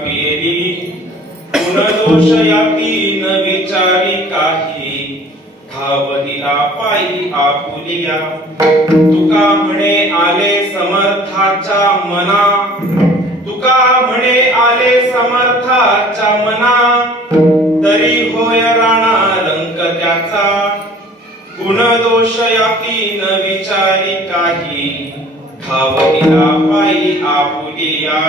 पियली गुणदोष याती न विचारी काही ठाव दिला पायी आपुलिया तुका म्हणे आले समर्थाच्या मना तुका म्हणे आले समर्थाच्या मना तरी होय राणा रंक त्याचा गुणदोष याती न विचारी काही ठाव दिला पायी आपुलिया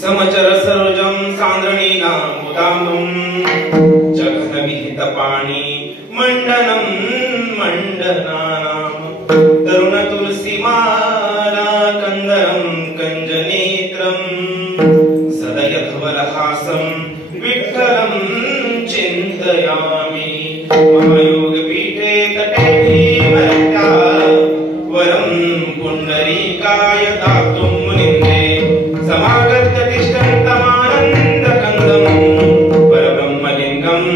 समचर सरोजम सांद्रणीना मुदामम जघन विहित पाणी मंडनम मंडनानाम तरुण तुलसी माला कंदरम कंजनेत्रम सदय धवलहासम विठ्ठलम चिंतयामि महायोग पीठे तटे भीमत्या वरम पुंडरीकाय दातुं मुनिन्दे समागत्य तिष्ठन्तमानन्द कंदम परब्रह्मलिंगम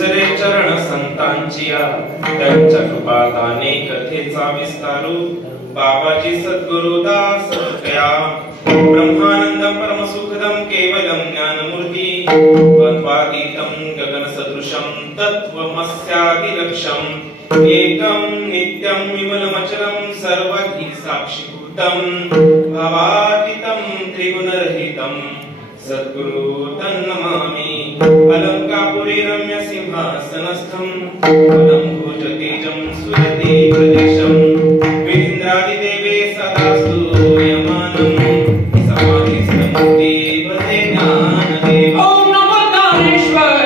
वसे त्यांच्या कृपादाने कथेचा विस्तारू बाबाजी सद्गुरुदास कया ब्रह्मानंद परम सुखदम केवलम ज्ञानमूर्ती द्वंद्वातीतम गगन सदृशम तत्वमस्यादिलक्ष्यम एकम नित्यम विमलमचलम सर्वधी साक्षीभूतम भवातीतम त्रिगुणरहितम सद्गुरु तन्नमामि अलंकापुरी रम्य सिंहासनस्थम अलंभुज तेजं सुरति प्रदेशं विन्द्रादि देवे सदा स्तूयमानं समाधिस्थमुक्ति भजे ज्ञानदेव ओम नमो ज्ञानेश्वर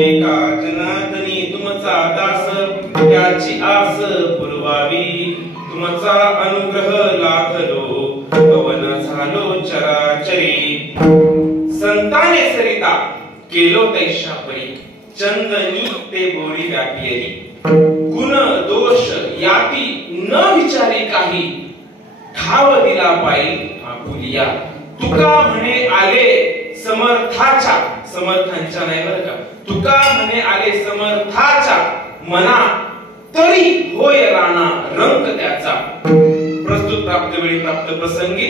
एका जनार्दनी तुमचा दास त्याची आस पुरवावी तुमचा अनुग्रह लाभलो पवन झालो चराचरी संताने सरिता केलो तैशा परी चंदनी ते बोरी व्यापियरी गुण दोष याती न विचारी काही ठाव दिला पायी आपुलिया तुका म्हणे आले समर्थाच्या समर्थांच्या नाही बरं का तुका म्हणे आले समर्थाच्या मना तरी होय राणा रंग त्याचा प्रस्तुत प्राप्त वेळी प्राप्त प्रसंगी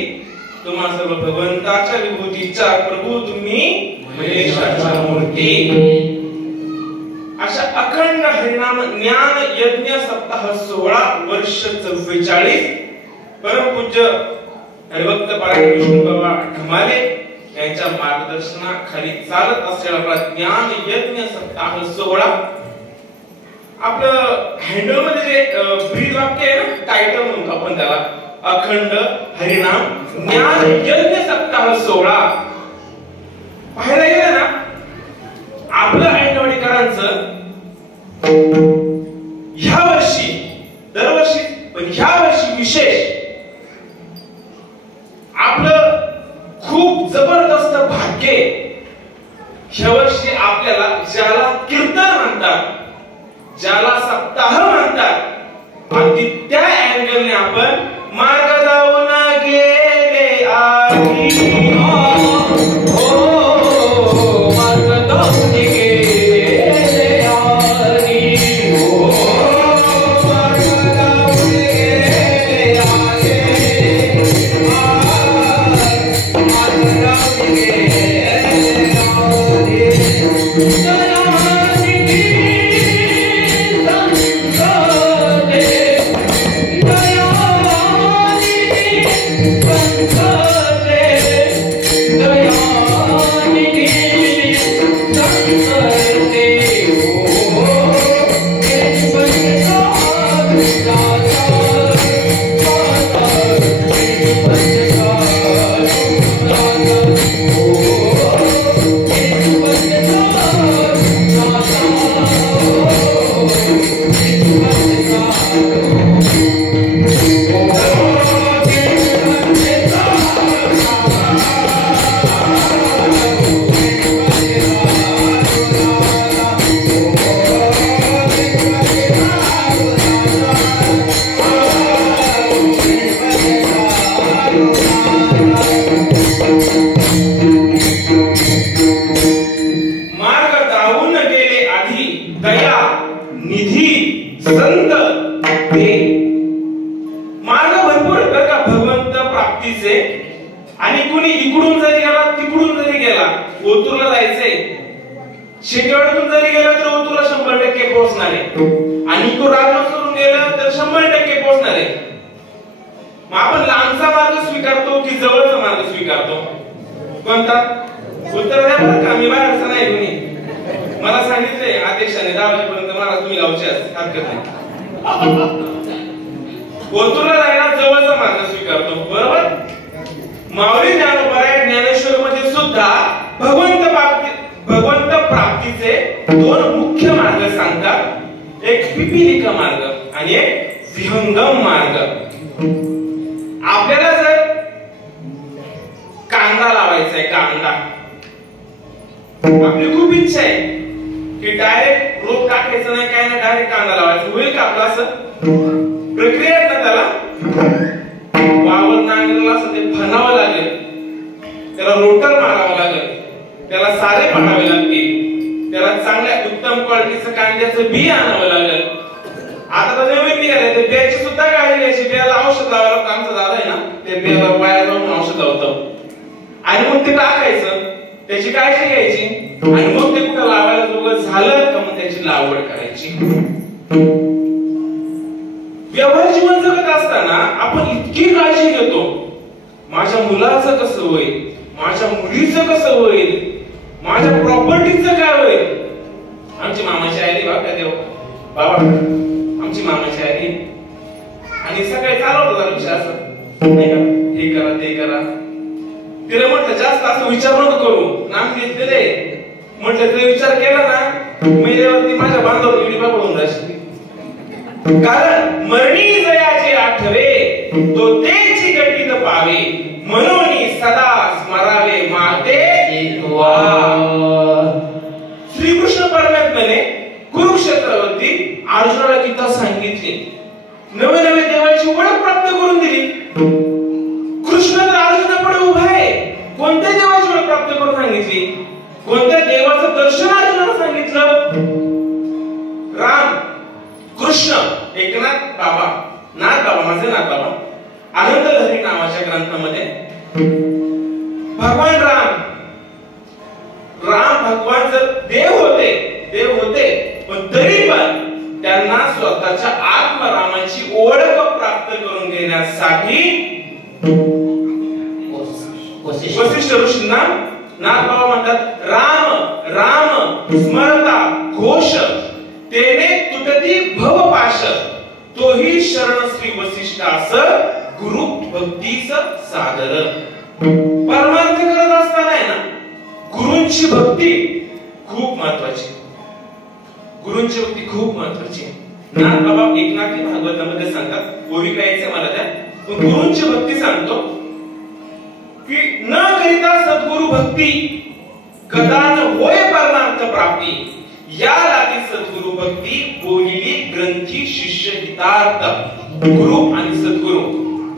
तुम्हा सर्व भगवंताच्या विभूतीच्या प्रभू तुम्ही महेशाच्या मूर्ती अशा अखंड हरिनाम ज्ञान यज्ञ सप्ताह 16 वर्ष 44 परमपूज्य हरिभक्त पारायण विष्णू बाबा ढमाले यांच्या मार्गदर्शनाखाली चालत असलेला ज्ञान यज्ञ सप्ताह 16 आपलं हँडल मध्ये जे ब्रीद वाक्य आहे ना टायटल म्हणतो आपण त्याला अखंड हरिनाम ज्ञान यज्ञ सप्ताह 16 पाहायला गेलं ना आपलं ऐनवडीकरांचं ह्या वर्षी दरवर्षी पण ह्या वर्षी विशेष आपलं खूप जबरदस्त भाग्य ह्या वर्षी आपल्याला ज्याला कीर्तन म्हणतात ज्याला सप्ताह म्हणतात अगदी त्या अँगलने आपण मार्ग जाऊन गेले आधी मार्ग जाऊन गेले आधी मार्ग जाऊन गेले आधी मार्ग जाऊन गेले आधी व्यवहार जीवन जगत असताना आपण इतकी काळजी घेतो माझ्या मुलाचं कसं होईल माझ्या मुलीचं कसं होईल माझ्या प्रॉपर्टीचं काय होईल आमची मामाची आली बाबा देव बाबा आमची मामाची आली आणि सकाळी चालवत होता विषय असं नाही का हे करा ते करा तिला म्हटलं जास्त असं विचार नको करू नाम घेतलेले म्हटलं ते विचार केला ना महिन्यावरती माझ्या बांधावर इडी पकडून जाशील कारण मरणी जयाचे आठवे तो तेची गटीत पावे म्हणून सदा स्मरावे माते तुवा. श्रीकृष्ण परमात्म्याने कुरुक्षेत्रावरती अर्जुनाला गीता सांगितली, नवे नवे देवाची ओळख प्राप्त करून दिली. कृष्ण तर अर्जुनापुढे उभा आहे. कोणत्या देवाची ओळख प्राप्त करून सांगितली? कोणत्या देवाचं दर्शन अर्जुनाला सांगितलं? राम, कृष्ण, एकनाथ बाबा, नाथ बाबा, माझे नाथ बाबा, आनंद लहरी नावाच्या ग्रंथामध्ये भगवान राम भगवान जर देव होते पण तरी पण त्यांना स्वतःच्या आत्मरामाची ओळख प्राप्त करून घेण्यासाठी वसिष्ठ ऋषींना नाथ बाबा म्हणतात, राम राम स्मरता घोष तेने तुटती भवपाश तोही शरण श्री वसिष्ठास गुरु भक्तीच सागर. परमार्थ करत असताना आहे ना, गुरूंची भक्ती खूप महत्वाची. गुरूंची भक्ती खूप महत्वाची. नाथ बाबा एकनाथी भागवतामध्ये सांगतात, ओवी कायचे मला त्या, पण गुरूंची भक्ती सांगतो की न करिता सद्गुरु भक्ती कदा न होय परमार्थ प्राप्ती. या लागी सद्गुरु भक्ती बोलिली ग्रंथी शिष्य हितार्थ. गुरु आणि सद्गुरु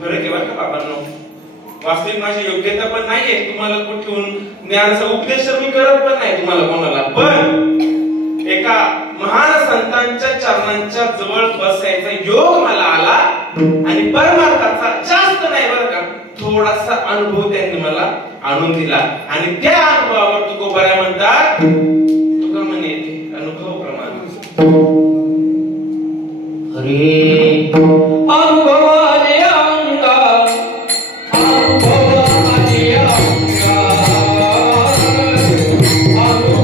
फरक आहे बरं का बाबांनो. वास्तविक माझी योग्यता पण नाहीये तुम्हाला कुठून ज्ञानाचा उपदेश मी करत पण नाही तुम्हाला कोणाला, पण एका महान संतांच्या चरणांच्या जवळ बसायचा योग मला आला आणि परमार्थाचा जास्त नाही बरं का, थोडासा अनुभव त्यांनी मला आणून दिला. आणि त्या अनुभवावर तुकोबाऱ्या म्हणतात, तुका म्हणे अनुभव प्रमाण हरे अनुभवाने अंगा अनुभवाने अंगा अनुभवाने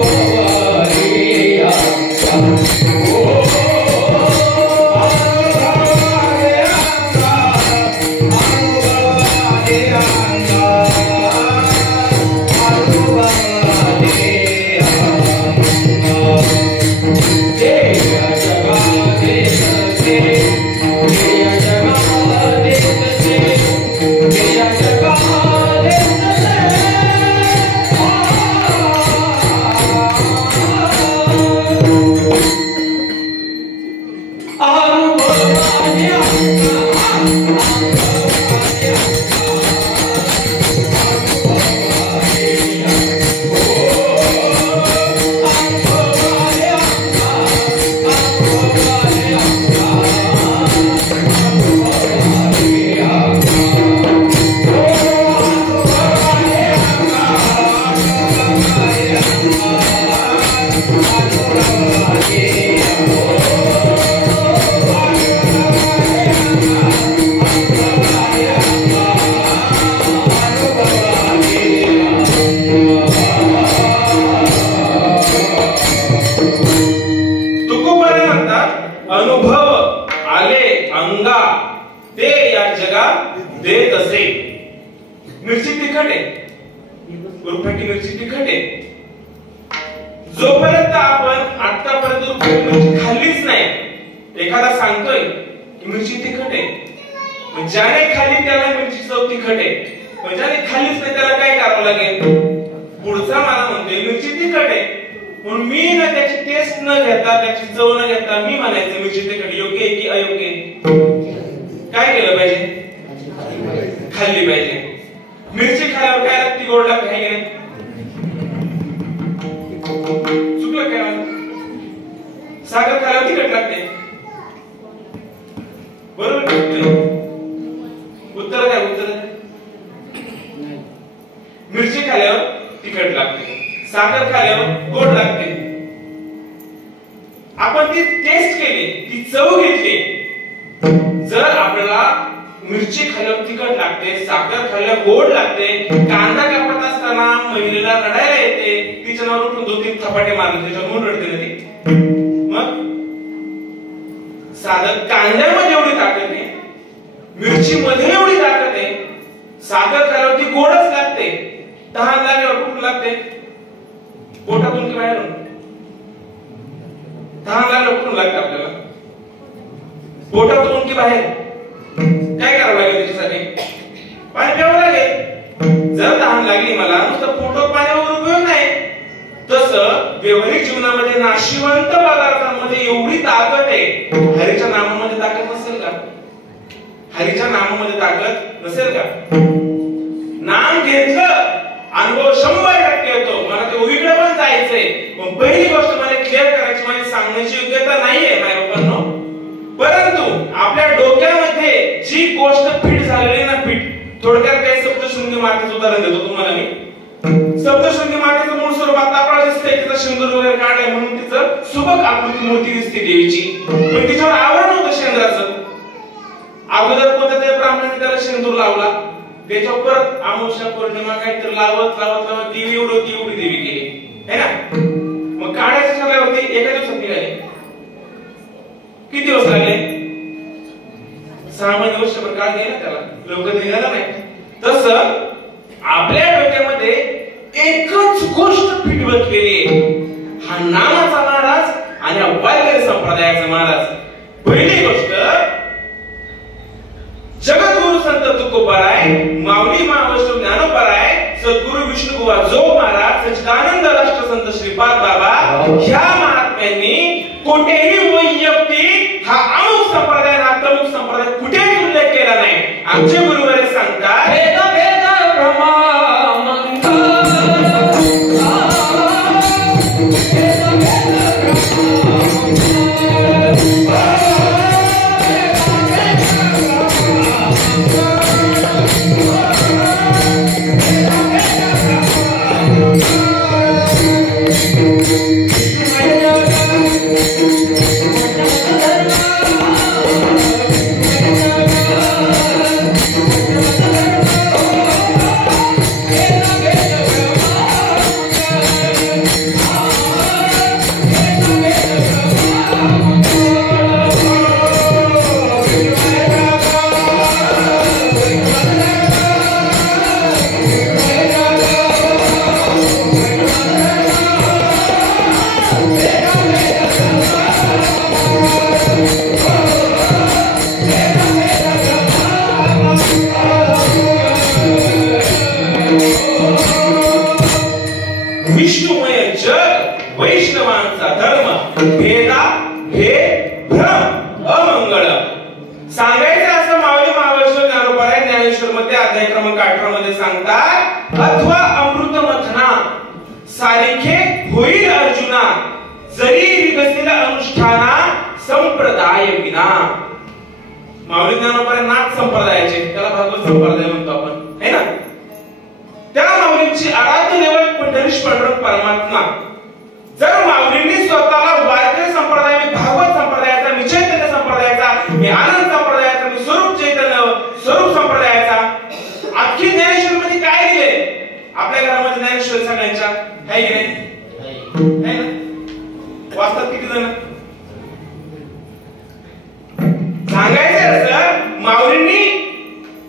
जोपर्यंत आपण आतापर्यंत मिरची खाल्लीच नाही, एखादा सांगतोय की मिरची तिखट आहे, ज्याने खाल्ली त्याला मिरची चव तिखट आहे, पण ज्याने खाल्लीच नाही त्याला काय करावं लागेल? पुढचा मला म्हणतोय मिरची तिखट आहे, म्हणून मी ना त्याची टेस्ट न घेता त्याची चव न घेता मी म्हणायचं मिरची तिखट योग्य आहे की अयोग्य आहे? काय केलं पाहिजे? खाल्ली पाहिजे. मिरची खाल्यावर काय लागते? गोड लागते आहे की चुकलं काय? साखर खाल्यावर तिखट लागते, बरोबर? उत्तर काय? उत्तर मिरची खाल्यावर तिखट लागते, साखर खाल्यावर गोड लागते. आपण ती टेस्ट केली, ती चव घेतली. जर आपल्याला मिरची खाल्यावर तिखट लागते, साखर खाल्यावर गोड लागते, कांदा कापत असताना महिलेला रडायला येते, तिच्यावर उठून 2-3 थपाटे मारले त्याच्यावर म्हणून रडते ना ती. मग साधं कांद्यामध्ये एवढी ताकद आहे, मिरची मध्ये एवढी ताकद आहे, साखर खाल्यावर ती गोडच लागते. तहान लागल्यावर कुठून लागते? पोटातून की बाहेरून? तहान लागल्यावर कुठून लागते आपल्याला? पोटातून की बाहेर? काय करावं लागेल त्याच्यासाठी? पाणी प्यावं लागेल. जर तहान लागली मला नुसतं पोटात पाण्यावर उपयोग नाही. तसं व्यवहारिक जीवनामध्ये नाशिवंत पदार्थांमध्ये एवढी ताकद आहे. हरीच्या नामामध्ये ताकद नसेल का? हरीच्या नामामध्ये ताकद नसेल का? नाम घेतलं अनुभव 100% येतो. मला ते उघडं पण जायचंय. पण पहिली गोष्ट मला क्लिअर करायची, माझी सांगण्याची योग्यता नाहीये माझ्या लोकांनो. परंतु आपल्या डोक्यामध्ये जी गोष्ट फिट झालेली ना, फिट थोडक्यात काही सप्तशृंगी मातेचं उदाहरण देतो तुम्हाला मी. सप्तशृंगी मातेचं मूळ स्वरूप आता आपल्याला दिसतंय. तिचा शेंदूर वगैरे काढाय म्हणून तिचं सुबक आकृती मूर्ती दिसते देवीची. पण तिच्यावर आवरण होतं शेंद्राचं. अगोदर कोणत्या तरी ब्राह्मणाने त्याला शेंदूर लावला. त्याच्यावर परत अमावस्या पौर्णिमा काहीतरी लावत लावत लावत देवी एवढी देवी केली है ना. मग काढायची ठरल्यावरती एका दिवसात निघाली. किती दिवस लागले? 6 महिने वर्षभर काळ गेला त्याला, लवकर निघाला नाही. तसं आपल्या डोक्यामध्ये एकच गोष्ट फिट बसलेली आहे. हा नामाचा महाराज आणि वारकरी संप्रदायाचा महाराज. पहिली गोष्ट जगद्गुरु संत तुकोबाराय, माऊली महावैष्णव ज्ञानोबाराय, सद्गुरु विष्णुबुवा जोग महाराज, सच्चिदानंद राष्ट्रसंत श्रीपाद बाबा ह्या महात्म्यांनी कोठेही वैयक्तिक हा अमुक संप्रदाय ना तमुक संप्रदाय कुठेही उल्लेख केला नाही. आमचे गुरुवारे सांगतात भेद भेद ब्रह्मा मंगल विष्णुमय जग वैष्णवांचा धर्म भेदा हे भ्रम अमंगळ. सांगायचं असं माऊली महावैष्णव ज्ञानोबाराय ज्ञानेश्वर मध्ये अध्याय क्रमांक 18 मध्ये सांगतात, अथवा अमृत मथना सारिखे होईल अर्जुना, जरी विकसित अनुष्ठाना संप्रदाय विना. माऊली ज्ञानोबाराय नाथ संप्रदायाचे, त्याला भागवत संप्रदाय म्हणतो आपण है ना. त्या माऊलींची आराध्य देवत पंढरीश पांडुरंग परमात्मा. जर माऊलींनी स्वतःला वारकरी संप्रदाय, मी भागवत संप्रदायाचा, मी चैतन्य संप्रदायाचा, मी आनंद संप्रदायाचा, मी स्वरूप चैतन्य स्वरूप संप्रदायाचा, अख्खी ज्ञानेश्वर मध्ये काय दिले? आपल्या घरामध्ये ज्ञानेश्वर सगळ्यांच्या आहे की नाही? है ना. वाचतात किती जण? सांगायचं असं माऊलींनी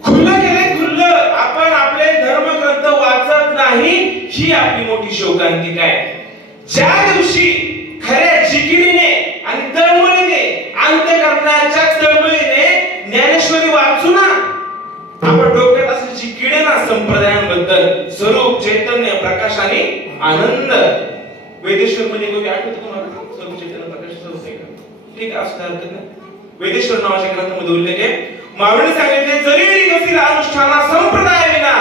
खुल्लं केलंय, खुल्लं. आपण आपले धर्मग्रंथ वाचत नाही ही आपली मोठी शोकांतिक आहे. ज्या दिवशी खऱ्या जिकिरीने आणि तळमळीने, अंतःकरणाच्या तळमळीने ज्ञानेश्वरी वाचू ना, आपण डोक्यात असले जिकिडे ना संप्रदायांबद्दल, स्वरूप चैतन्य प्रकाश आणि आनंद. वेदेश्वर मध्ये कोणी आठवतं तुम्हाला? स्वरूप चैतन्य प्रकाश स्वरूप आहे का? ठीक आहे, असं हरकत नाही. वेदेश्वर नावाच्या ग्रंथामध्ये उल्लेख आहे. माऊलीने सांगितले, जरी विकसित अनुष्ठाना संप्रदाय विना.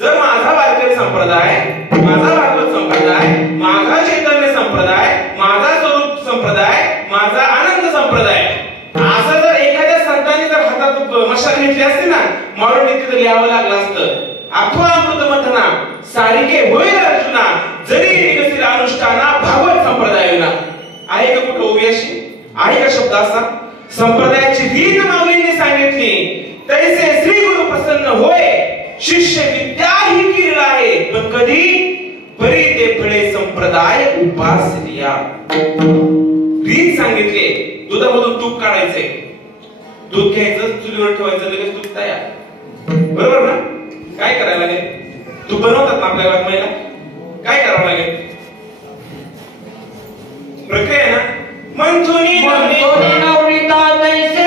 जर माझा वारकरी संप्रदाय, माझा भागवत संप्रदाय, माझा चैतन्य संप्रदाय, माझा स्वरूप संप्रदाय, माझा आनंद संप्रदाय, असं जर एखाद्या संतांनी जर हातात मशाल घेतली असते ना, माऊलीने तिथे लिहावं लागलं असतं, अथवा अमृत मथना सारिके होईल अर्जुना, जरी विकसित अनुष्ठाना भागवत संप्रदाय विना. आहे का कुठं ओवी अशी? आहे का शब्द असा? संप्रदायाची रीत माऊलींनी सांगितली. तैसे श्री गुरु प्रसन्न होय, शिष्य विद्या ही किरला आहे, पण कधी परी ते फळे संप्रदाय उपासलिया. रीत सांगितली. दुधामधून तूप काढायचंय, दूध घ्यायचं, चुलीवर ठेवायचं, लगेच तूप तयार. बरोबर ना? काय करायला लागेल? तूप बनवतात ना आपल्या घरात महिला, काय करावं लागेल? प्रक्रिया ना. मंथुनी नवनीता तैसे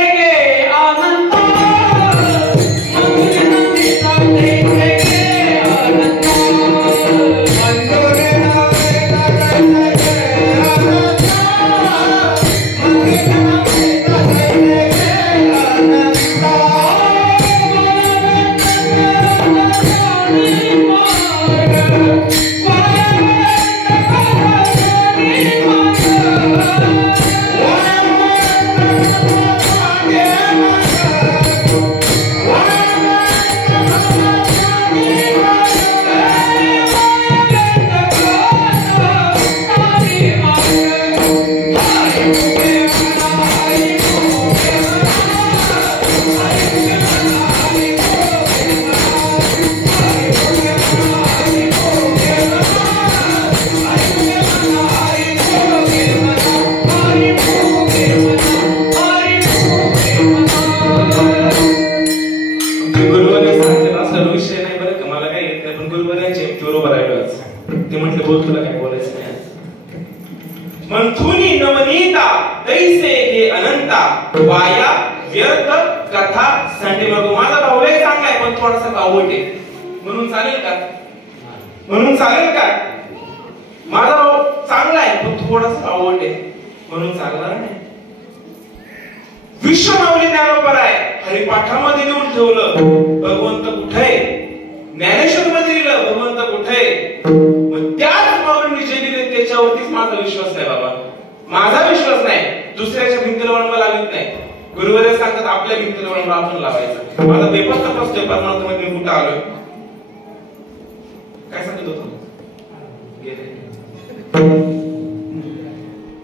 थोडासा आवड आहे म्हणून चालेल का? म्हणून चालेल का? माझा भाऊ चांगला आहे पण थोडासा आवड आहे म्हणून चालणार नाही. विश्वमाऊली ज्ञानोबा आहे हरिपाठामध्ये लिहून ठेवलं भगवंत कुठे आहे, ज्ञानेश्वर मध्ये लिहिलं भगवंत कुठे आहे. मग त्याच माऊलींनी जे लिहिले त्याच्यावरतीच माझा विश्वास आहे बाबा. माझा विश्वास नाही, दुसऱ्याच्या भिंतीला वळंबा लावित नाही. गुरुवर्य सांगतात आपल्या भिंतीला वळंबा आपण लावायचा. माझा पेपर तपासतोय परमार्थमध्ये मी कुठं आलोय. काय सांगत होतो?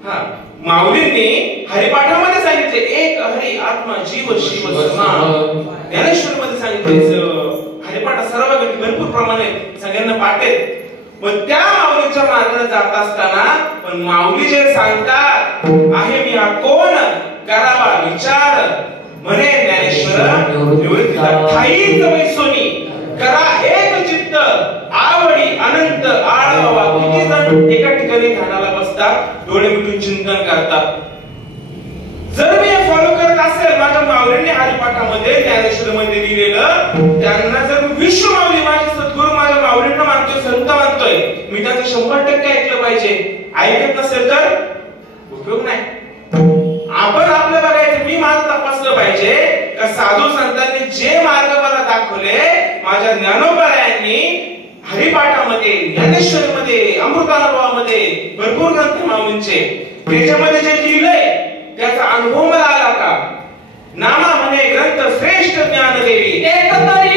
हा माऊलींनी हरिपाठामध्ये सांगितले एक हरी आत्मा जीव शिव समा. ज्ञानेश्वर मध्ये सांगितले हरिपाठ सर्व भरपूर प्रमाणे सगळ्यांना पाठ आहेत. पण त्या माऊलीच्या मार्गाने जात असताना पण माऊली जे सांगतात आहे मी हा कोण करावा विचार म्हणे ज्ञानेश्वर निवृत्तीचा ठाईच वैसोनी करा एक चित्त आवडी अनंत आळावा. किती जण एका ठिकाणी ध्यानाला बसतात, डोळे मिटून चिंतन करतात. जर मी हे फॉलो करत असेल माझ्या माऊलींनी हरिपाठामध्ये ज्ञानेश्वर मध्ये लिहिलेलं, त्यांना जर मी विश्व माऊली माझे सद्गुरू माझ्या माऊलींना मानतोय, संत मानतोय, मी त्यांचं 100% ऐकलं पाहिजे. ऐकत नसेल तर उपयोग नाही. आपण आपलं बघायचं, मी माझं तपासलं पाहिजे का साधू संतांनी जे मार्ग मला दाखवले माझ्या ज्ञानोबायांनी हरिपाठामध्ये, ज्ञानेश्वरीमध्ये, अमृतानुभवामध्ये भरपूर ग्रंथ माऊलींचे त्याच्यामध्ये जे लिहिलंय त्याचा अनुभव मला आला का? नामा म्हणे ग्रंथ श्रेष्ठ ज्ञान देवी एक तरी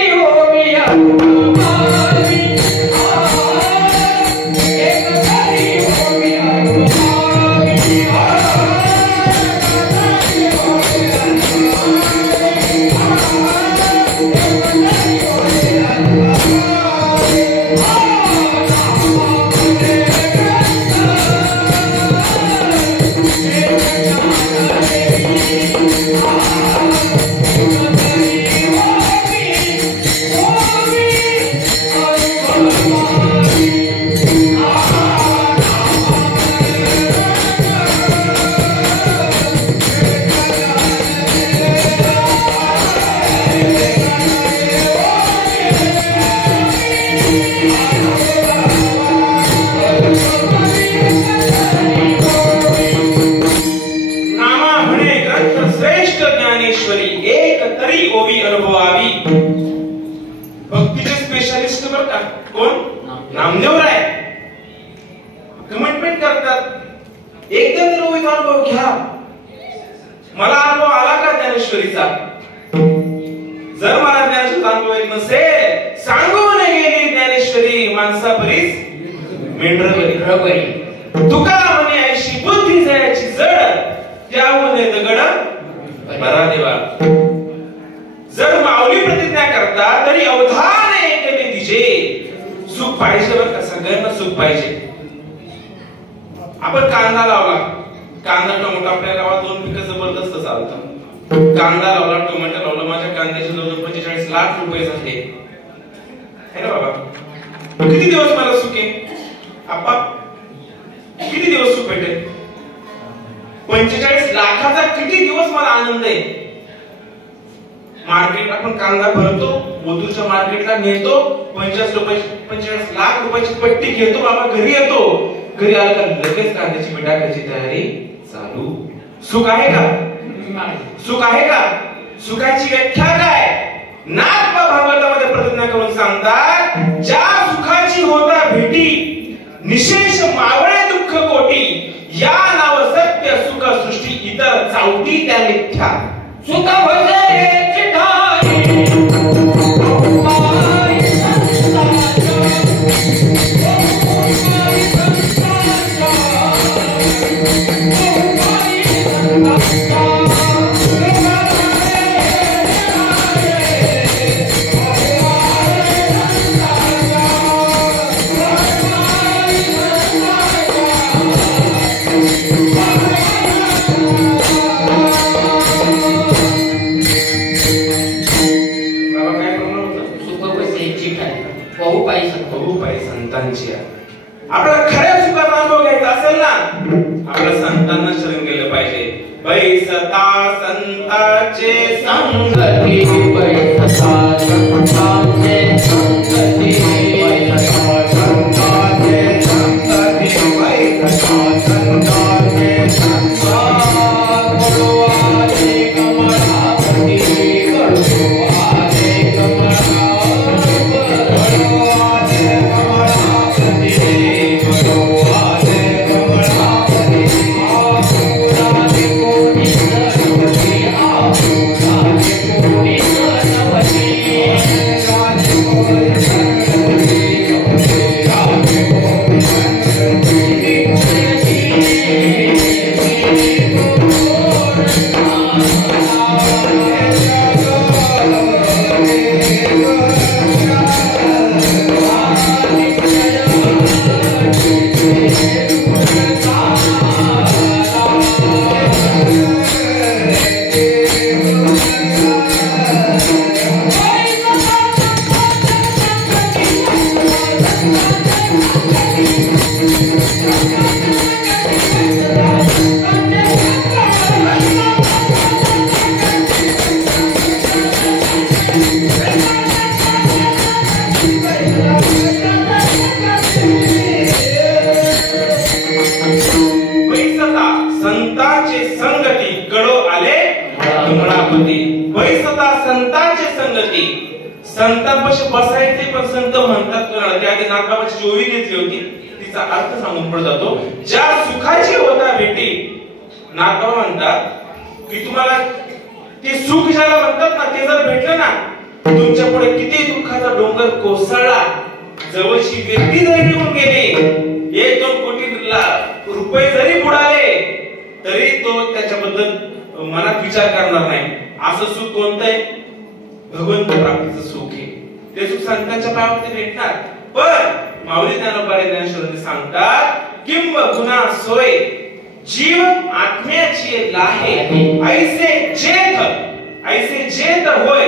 आपल्याला खऱ्या सुखाचा अनुभव घ्यायचा असेल ना, आपल्या संतांना शरण गेलं पाहिजे. बैसता संताचे संगती बैसता संतांपाशी बसायचे, पण संत म्हणतात कोणाला त्या आधी नाथबाबाची जोवी घेतली होती, तिचा अर्थ सांगून पुढे जातो. ज्या सुखाची होता भेटी, नाथबाबा म्हणतात की तुम्हाला ते सुख ज्याला म्हणतात ना, ते जर भेटलं ना, तुमच्या पुढे किती दुःखाचा डोंगर कोसळला, जवळची व्यक्ती जरी निघून गेली, 1-2 कोटी रुपये जरी बुडाले, तरी तो त्याच्याबद्दल मनात विचार करणार नाही. असं सुख कोणतं आहे? भगवंत प्राप्तीचं सुख आहे. ते सुख संतांच्या पायावरती भेटणार. पण माऊली ज्ञानोबा ज्ञानेश्वरांनी सांगतात, किंबहुना सोय जीव आत्म्याची लाहे, ऐसे जेथ होय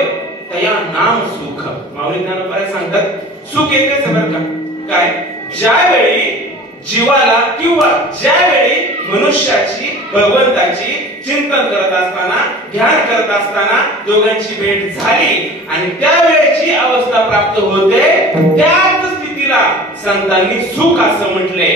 तया नाम सुख. माऊली ज्ञानोबा सांगतात सुख येतेच बरं का. काय? ज्यावेळी जीवाला किंवा ज्यावेळी मनुष्याची भगवंताची चिंतन करत असताना, ध्यान करत असताना दोघांची भेट झाली आणि त्यावेळेची अवस्था प्राप्त होते, त्याच स्थितीला संतांनी सुख असं म्हटले.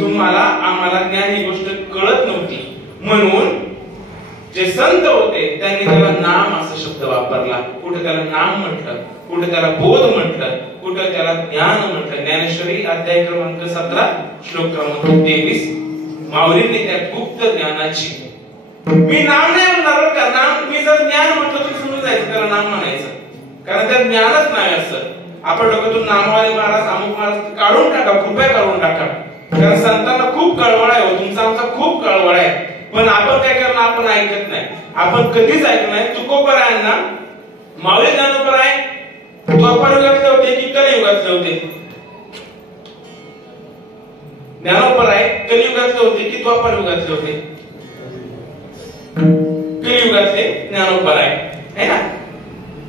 तुम्हाला आम्हाला ज्ञान ही गोष्ट कळत नव्हती. म्हणून जे संत होते त्यांनी त्याला नाम असा शब्द वापरला. कुठे त्याला नाम म्हटलं, कुठे त्याला बोध म्हटलं, कुठे त्याला ज्ञान म्हटलं. ज्ञानेश्वरी अध्याय क्रमांक 17 श्लोक क्रमांक 23. माऊलींनी त्या गुप्त ज्ञानाची, मी नाम नाही म्हणणार का, नाम मी जर ज्ञान म्हटलं तर समजून जायचं त्याला नाम म्हणायचं, कारण त्यात ज्ञानच नाही असं. आपण डोक्यातून नामवाले महाराज अमुक महाराज काढून टाका, कृपया काढून टाका, कारण संतांना खूप कळवळ आहे. तुमचा आमचा खूप कळवळ आहे, पण आपण काय करणार, आपण ऐकत नाही. आपण कधीच ऐकत नाही. तुकोबरायांना माऊली ज्ञानोबराय द्वापार युगातले होते की कलियुगातले होते? ज्ञानोबराय कलियुगातले होते की द्वापार युगातले होते? कलियुगातले ज्ञानोबराय है ना.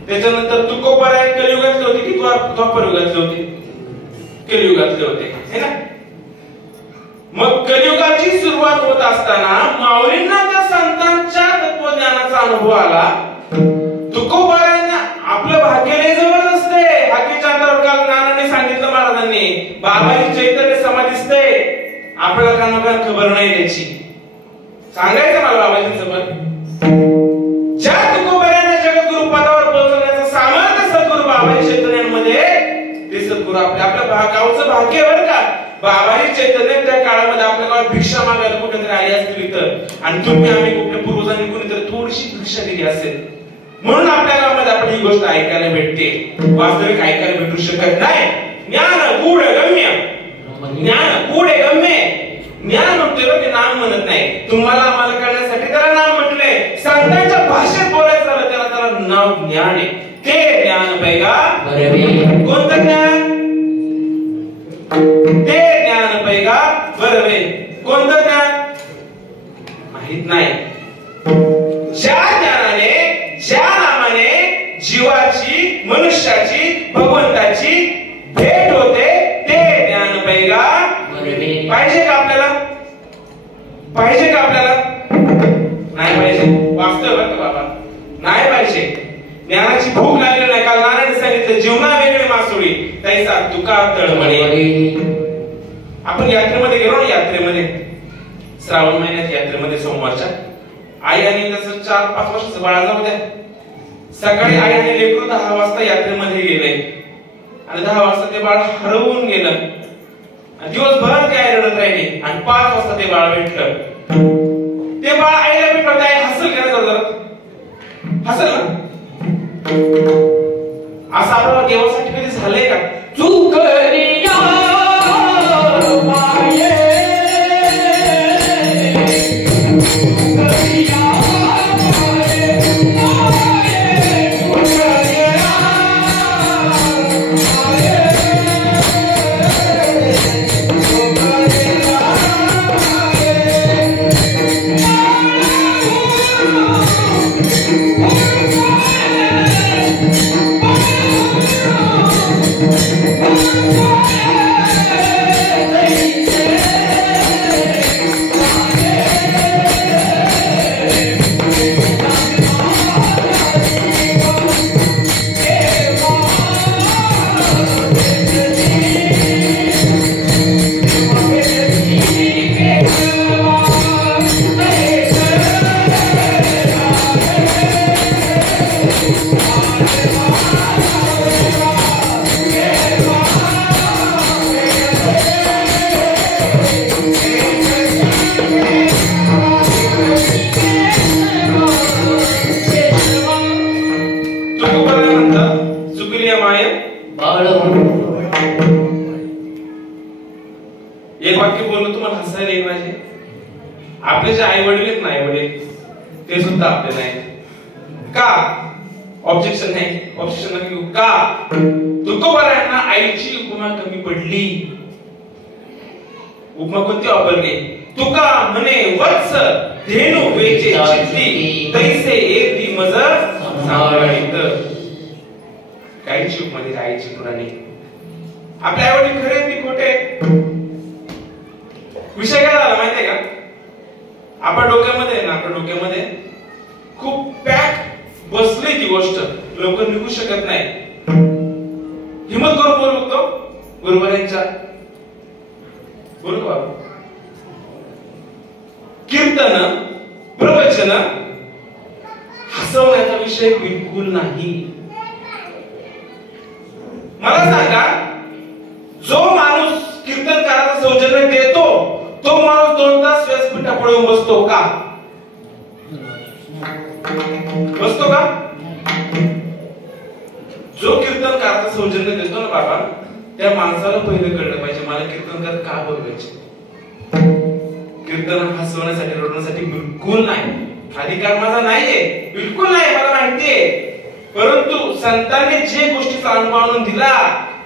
त्याच्यानंतर तुकोबराय कलियुगातले होते की द्वापार युगातले होते? कलियुगातले होते है ना. मग कलियुगाची सुरुवात होत असताना माऊलींना त्या संतांच्या तत्वज्ञानाचा अनुभव आला. तुकोबारांना आपलं भाग्य लय जबरदस्त आहे. हाकेच्या अंतरावर काल नानाने सांगितलं महाराजांनी, बाबाजी चैतन्य समाधीस्ते, आपल्याला कानोकान खबर नाही त्याची. सांगायचं मला बाबाजींसोबत. ज्या तुकोबारांना जगद्गुरु पदावर पोहोचवण्याचं सामर्थ्य सद्गुरु बाबाजी चैतन्यांमध्ये, ते सद्गुरु आपल्या गावचं भाग्य बरं का. बाबाजी चैतन्य त्या काळामध्ये आपल्या गावात भिक्षा मागायला कुठेतरी आली असतील तर, आणि तुम्ही आम्ही कुठल्या पूर्वजांनी कुणीतरी थोडीशी भिक्षा दिली असेल, म्हणून आपल्या गावामध्ये आपण ही गोष्ट ऐकायला भेटते. वास्तविक ऐकायला भेटू शकत नाही. ज्ञान गूढ गम्य, ज्ञान गूढ गम्य. ज्ञान म्हणतोय ते नाम म्हणत नाही. तुम्हाला आम्हाला कळण्यासाठी त्याला नाम म्हटलंय. संतांच्या भाषेत बोलायचं झालं त्याला नाव ज्ञान आहे. ते ज्ञान पैगा कोणतं ज्ञान? ते ज्ञान पैगा बरवे. कोणतं ज्ञान माहित नाही. ज्या ज्ञानाने, ज्या नामाने जीवाची, मनुष्याची, भगवंताची भेट होते, ते ज्ञान पैगा पाहिजे का आपल्याला? पाहिजे का आपल्याला? नाही पाहिजे. वास्तव बरं का बाबा, नाही पाहिजे. ज्ञानाची भूक लागली नाही. काल नारायण सांगितलं, जीवना वेगळे मासोळी तैसा तुका तळमळे. आपण यात्रेमध्ये गेलो ना, यात्रेमध्ये श्रावण महिन्यात यात्रेमध्ये सोमवारच्या आई आणि त्याचं 4-5 वर्षाचं बाळ जाऊ द्या. सकाळी आई आणि लेकरू 10 वाजता यात्रेमध्ये गेले आणि 10 वाजता ते बाळ हरवून गेलं. दिवसभर ते आई रडत राहिली आणि 5 वाजता ते बाळ भेटलं. ते बाळ आईला भेटलं, ते आई हसल का जरा हसल ना. असं आपल्याला देवासाठी कधी झालंय का? चुकरिया माये एक वाक्य बोललो तुम्हाला हसायला येईल माझे. आपले जे आई वडील आहेत ना, आई वडील ते सुद्धा आपले नाही का? ऑब्जेक्शन नाही, ऑब्जेक्शन नका घेऊ का? तुकोबारायांना आईची उपमा कमी पडली. उपमा कोणती वापरली? तुका म्हणे वत्स धेनु वेचे चित्ती तैसे येती मज सांभाळीत. काहीची उपमा दिली आईची पुराणी. आपले आई वडील खरे ती खोटे. विषय काय झाला माहितीये का? आपल्या डोक्यामध्ये ना, आपल्या डोक्यामध्ये खूप पॅक बसली ती गोष्ट, लवकर निघू शकत नाही. हिम्मत करून बोल बघतो गुरुवारांच्या. बोलू बाबा. कीर्तन प्रवचन हसवण्याचा विषय बिलकुल नाही. मला सांगा, जो माणूस कीर्तनकाराचा सौजन्य देतो तो माणूस 2 तास व्यासपीठापुढे येऊन बसतो का? बसतो का? जो कीर्तनकाराचा सौजन्य देतो ना बाबा, त्या माणसाला पहिलं कळलं पाहिजे मला कीर्तनकार का बोलवायचे. कीर्तन हसवण्यासाठी रडवण्यासाठी बिलकुल नाही. अधिकार माझा नाहीये, बिलकुल नाही, मला माहितीये. परंतु संतांनी जे गोष्टीचा अनुभव आणून दिला,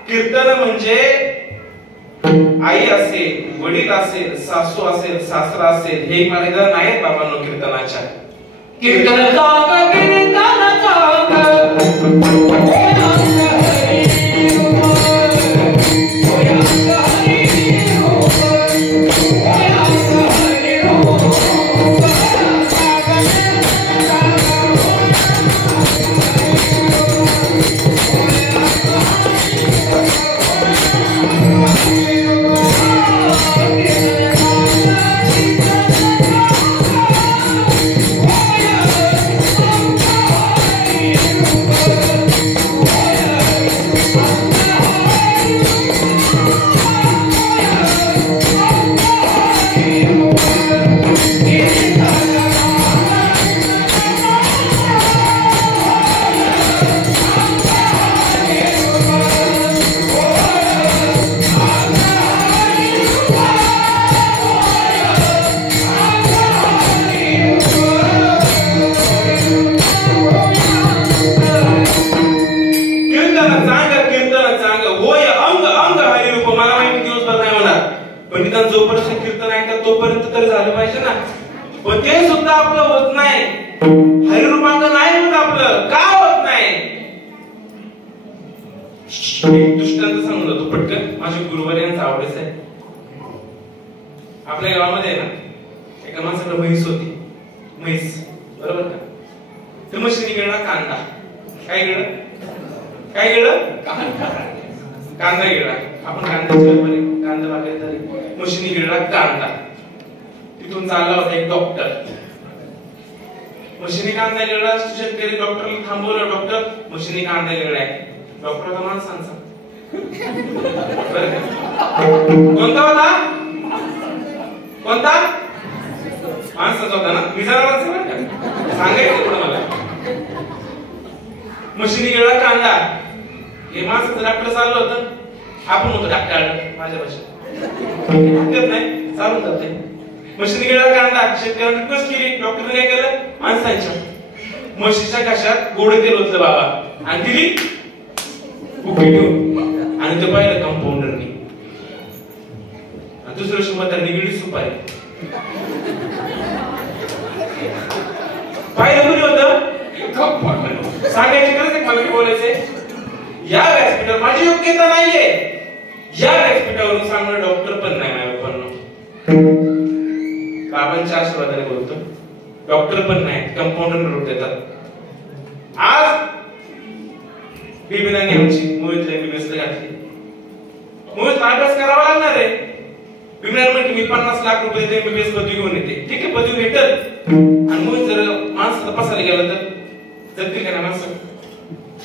कीर्तन म्हणजे आई असेल, वडील असेल, सासू असेल, सासरा असेल, हे मर्यादा नाहीत बाबांनो कीर्तनाच्या. कीर्तन सांग, कीर्तन सांग, जोपर्यंत कीर्तन ऐकतात तोपर्यंत तरी झालं पाहिजे ना. पण ते सुद्धा आपलं होत नाही. हरिरूपांक नाही होत आपलं. का होत नाही? एक दृष्टांत सांगून जातो पटकन. माझे गुरुवार यांचा आवडीच आहे. आपल्या गावामध्ये ना एका माणसाकडे म्हैस होती. म्हैस, बरोबर का? तर म्हशीने गेला कांदा. काय गेलं? काय गेलं? कांदा गेला. आपण कांद्याच्या व्यापारी, कांदा भाकरी झाली. म्हशीने गेला कांदा. तिथून चालला होता एक डॉक्टर. म्हशीने कांदा गेला. शेतकरी डॉक्टरला थांबवलं. डॉक्टर, म्हशीने कांदा गेलाय. डॉक्टरला माणसांचा कोणता होता? कोणता? माणसाचा होता ना. मी जरा सांगायचं थोडं मला. म्हशीने गेला कांदा. हे माणसाचं डॉक्टर चाललं होतं. आपण होतो डॉक्टर माझ्या भाषेत नाही चालून जाते. म्हशीने गेला कांदा. शेतकऱ्यांनी रिक्वेस्ट केली. डॉक्टरने काय केलं? माणसांच्या म्हशीच्या कशात गोड तेल होतं बाबा आणि दिली उभी ठेवून. आणि ते पाहिलं कंपाऊंडरनी. दुसऱ्या दिवशी म्हातारनी गेली सुपारी. पाहिलं कोणी होतं? सांगायची गरज आहे मला की बोलायचंय. या व्यासपीठावर माझी योग्यता नाहीये. या व्यासपीठावरून सांगणार डॉक्टर पण नाही माझ्या बाबांना. बाबांच्या आशीर्वादाने बोलतो. डॉक्टर पण नाही, कंपाऊंडर रोड देतात. आज बिबिनाने आमची मोहितला एमबीबीएस घातली. मोहित अभ्यास करावा लागणार आहे. बिबिनाने म्हटलं मी 50 लाख रुपये एमबीबीएस पदवी घेऊन येते. ठीक आहे, पदवी भेटल. आणि मोहित जर माणसाला पसायला गेला तर जगतील का ना माणसं?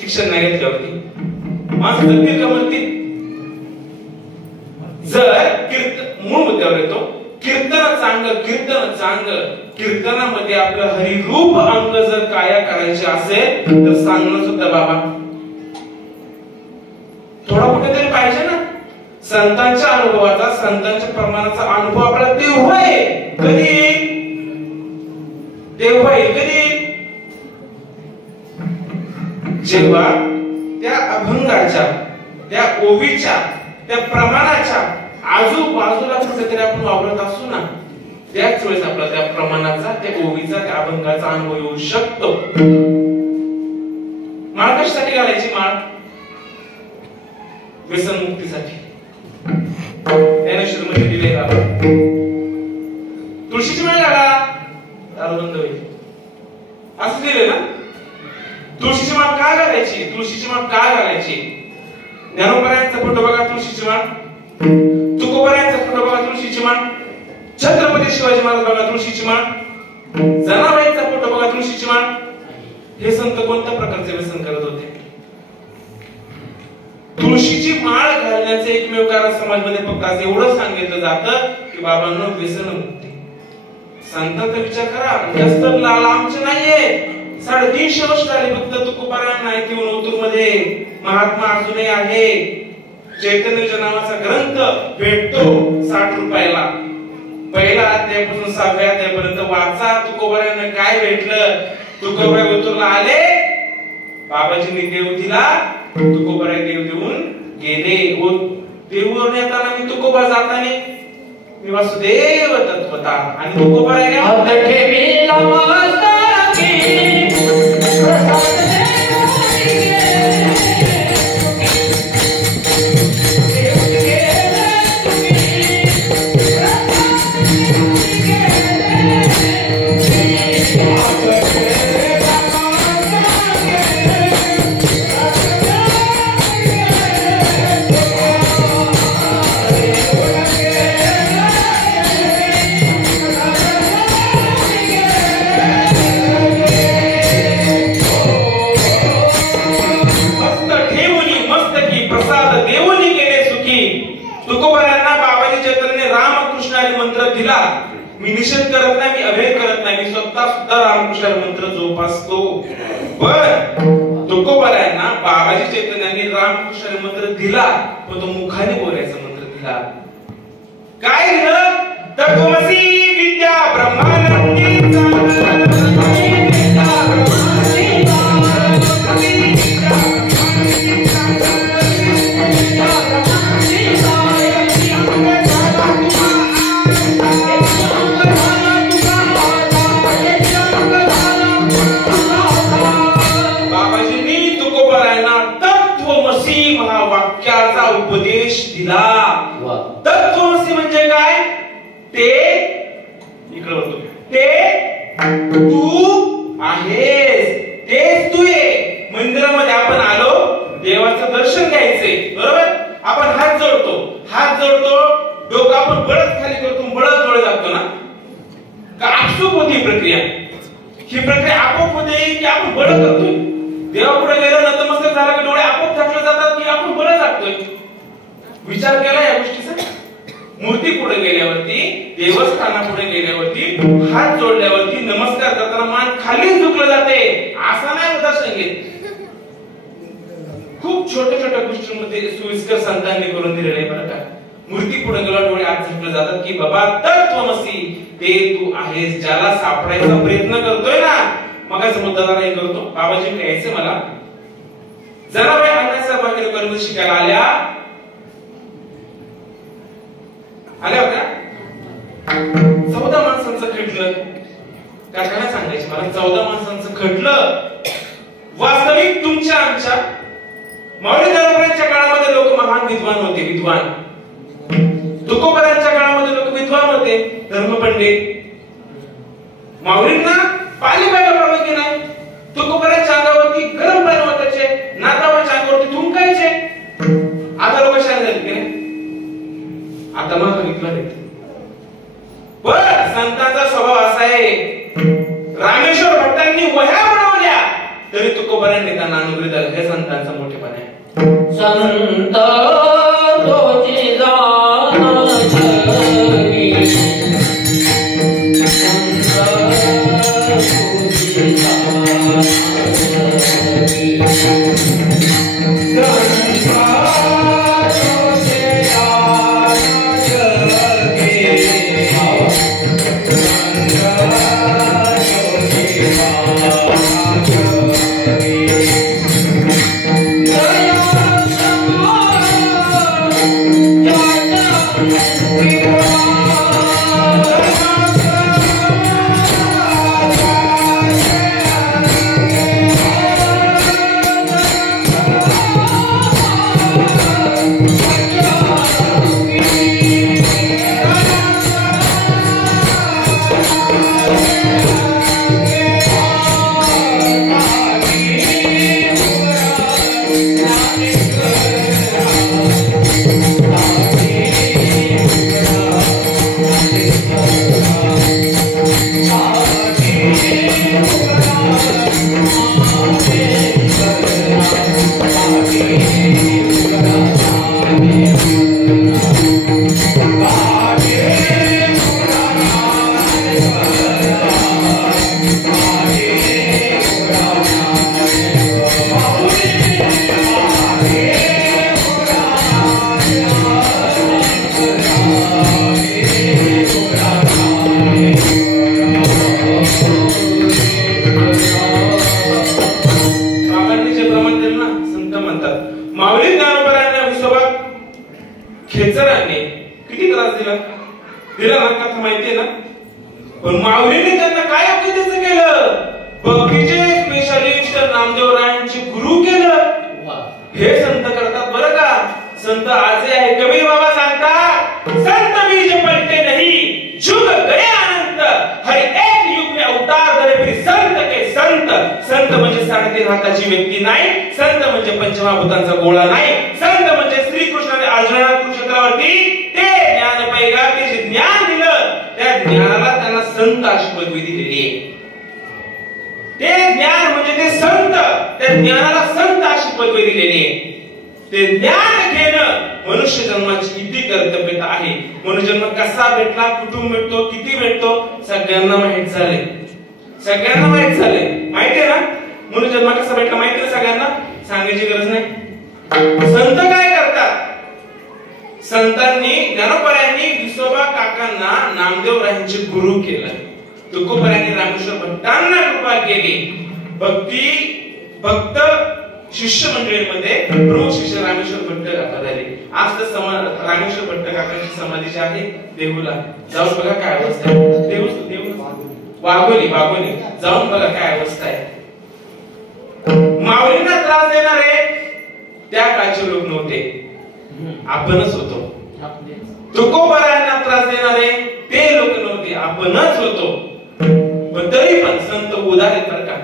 शिक्षण नाही घेतल्यावरती माणसं जगतील का म्हणतील? जर मूळ मुद्द्यावर येतो, कीर्तन चांगलं, कीर्तन चांगलं. कीर्तनामध्ये आपलं हरिरूप अंग जर काया करायचे असेल तर सांगणं सुद्धा बाबा थोडा कुठेतरी पाहिजे ना. संतांच्या अनुभवाचा, संतांच्या प्रमाणाचा अनुभव आपल्याला तेव्हा आहे. कधी? तेव्हा आहे कधी? जेव्हा त्या अभंगाच्या, त्या ओवीच्या, त्या प्रमाणाच्या आजूबाजूला कुठेतरी आपण वावरत असू ना, त्याच वेळेस आपला त्या प्रमाणाचा, त्या ओवीचा, त्या अभंगाचा अनुभव येऊ शकतो. माळ कशासाठी घालायची? माळ व्यसन मुक्तीसाठी. ज्ञानेश्वर मध्ये दिले का? तुळशीची माळ घाला, दारू बंद होईल असं दिले ना. तुळशीची माळ का घालायची? तुळशीची माळ का घालायची? ज्ञानोबरायांचा फोटो बघा, तुळशीची माळ. तुकोबरायांचा फोटो बघा, तुळशीची माळ. छत्रपती शिवाजी महाराज बघा, तुळशीची माळ. जनाबाईचा फोटो बघा, तुळशीची माळ. हे संत कोणत्या प्रकारचे व्यसन करत होते? तुळशीची माळ घालण्याचे एकमेव कारण समाजमध्ये फक्त असं एवढं सांगितलं जातं की बाबांनो व्यसन मुक्ती. संतांचा विचार करा, जास्त लांबचे नाहीये. 350 वर्ष झाले फक्त तुकोबारायांना इथे ओतूर मध्ये महात्मा अजूनही आहे. चैतन्य नावाचा ग्रंथ भेटतो 60 रुपयाला. पहिला अध्यायापासून 6व्या अध्यायापर्यंत वाचा. तुकोबारायांना काय भेटलं? तुकोबाराय ओतूरला आले, बाबाजींनी देव दिला, तुकोबाराय देव देऊन गेले. देऊन येताना मी तुकोबा जाताना मी वासुदेव तत्वता आणि तुकोबाराय मी निषेध करत नाही, मी अभेद करत नाही, मी स्वतः सुद्धा रामकृष्ण मंत्र जोपासतो. पण तुकोबारायांना बाबाजी चैतन्यांनी रामकृष्ण मंत्र दिला, पण तो मुखाने बोलायचा मंत्र दिला. काय दिलं? तत्वमसी विद्या ब्रह्मानंदी उपदेश दिला. तत्वमसी म्हणजे काय? ते इकडे होतो, ते तू आहेस, तेच तू आहे. मंदिरामध्ये आपण आलो, देवाचं दर्शन घ्यायचंय, बरोबर? आपण हात जोडतो, डोकं आपण बळच खाली करतो, बळच डोळे लागतो ना. का आपसूक होती ही प्रक्रिया? ही प्रक्रिया आपोआप होते की आपण बळ करतोय? देवापुढे गेलं नतमस्तक झालं की डोळे आपोआप झाकले जातात की आपण बळ लागतोय? विचार केला या गोष्टीचा? मूर्ती पुढे गेल्यावरती, देवस्थानापुढे गेल्यावरती, हात जोडल्यावरती, नमस्कार करताना मान खाली झुकलं जाते, असं नाही उदाहरण घेत. खूप छोट्या छोट्या गोष्टींमध्ये सोयीस्कर संतांनी करून दिलेलं आहे बरं का. मूर्ती पुढे गेला डोळे आत झुकले जातात की बाबा तत्वमसी, ते तू आहेस. ज्याला सापडायचा प्रयत्न करतोय ना, मगाच मुद्दा नाही करतो. बाबाजी यायचे मला जनाबाई अण्णासाहेब वगैरे कर्म शिकायला आल्या होत्या. 14 माणसांचं खटलं. काय सांगायचं मला? 14 माणसांचं खटलं. वास्तविक तुमच्या आमच्या माऊली दादांच्या काळामध्ये लोक महान विद्वान होते, विद्वान. तुकोबारायांच्या काळामध्ये लोक विद्वान होते, धर्मपंडित. माऊलींना पाणी प्यायला परवानगी नाही. तुकोबारायांच्या अंगावरती गरम पाणी वाटायचे, नाताबाच्या अंगावरती थुंकायचे. आता लोक शाळेत झाले की नाही? आता मग विद्वान आहेत. पण संतांचा स्वभाव असा आहे, रामेश्वर भट्टांनी वह्या बनवल्या तरी तुकोबारायांनी त्यांना अनुग्रह दिला. हे संतांचा मोठेपणा आहे. संत तोची जाण जगी, संत म्हणजे 3.5 हाताची व्यक्ती नाही, संत म्हणजे पंचमहाभूतांचा गोळा नाही, संत म्हणजे श्रीकृष्णाने अर्जुनाला कुरुक्षेत्रावरती ते ज्ञान पैगा ते जे ज्ञान दिलं त्या ज्ञानाला त्यांना संत अशी पदवी दिलेली आहे. ते ज्ञान म्हणजे ते संत, त्या ज्ञानाला संत अशी पदवी दिलेली आहे. ते ज्ञान घेणं मनुष्य जन्माची किती कर्तव्यता आहे. मनुष्य जन्म कसा भेटला, कुठून भेटतो, किती भेटतो, सगळ्यांना माहित झाले. सगळ्यांना माहित झाले. माहितीये ना मनुष्य जन्म कसा भेटला, माहिती आहे सगळ्यांना, सांगायची गरज नाही. संत काय करतात? संतांनी ज्ञानोबरायांनी विसोबा काकांना नामदेवरायांचे गुरु केलं. तुकोबरायांनी रामेश्वर भट्टांना कृपा केली. भक्त शिष्य मंडळीमध्ये प्रमुख शिष्य रामेश्वर भट्ट काका झाले. आज तर रामेश्वर भट्ट काकांची समाधी जी आहे देहूला जाऊन बघा काय अवस्था आहे. देहू वाघोली जाऊन बघा काय अवस्था आहे. माऊलींना त्रास देणारे त्या काळचे लोक नव्हते, आपणच होतो. तुकोबरायांना त्रास देणारे ते लोक नव्हते, आपणच होतो. पण तरी पण संत उदार येतात का,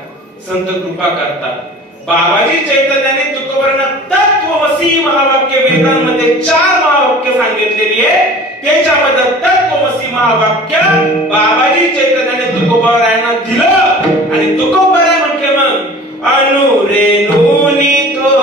संत कृपा करतात. बाबाजी चैतन्याने तुकोबरांना तत्वमसी महावाक्य वेदांमध्ये 4 महावाक्य सांगितलेली आहे. त्याच्यामध्ये तत्वमसी महावाक्य बाबाजी चैतन्याने तुकोबरांना दिलं आणि तुकोबराय म्हटले मग अनुरेनुनी तो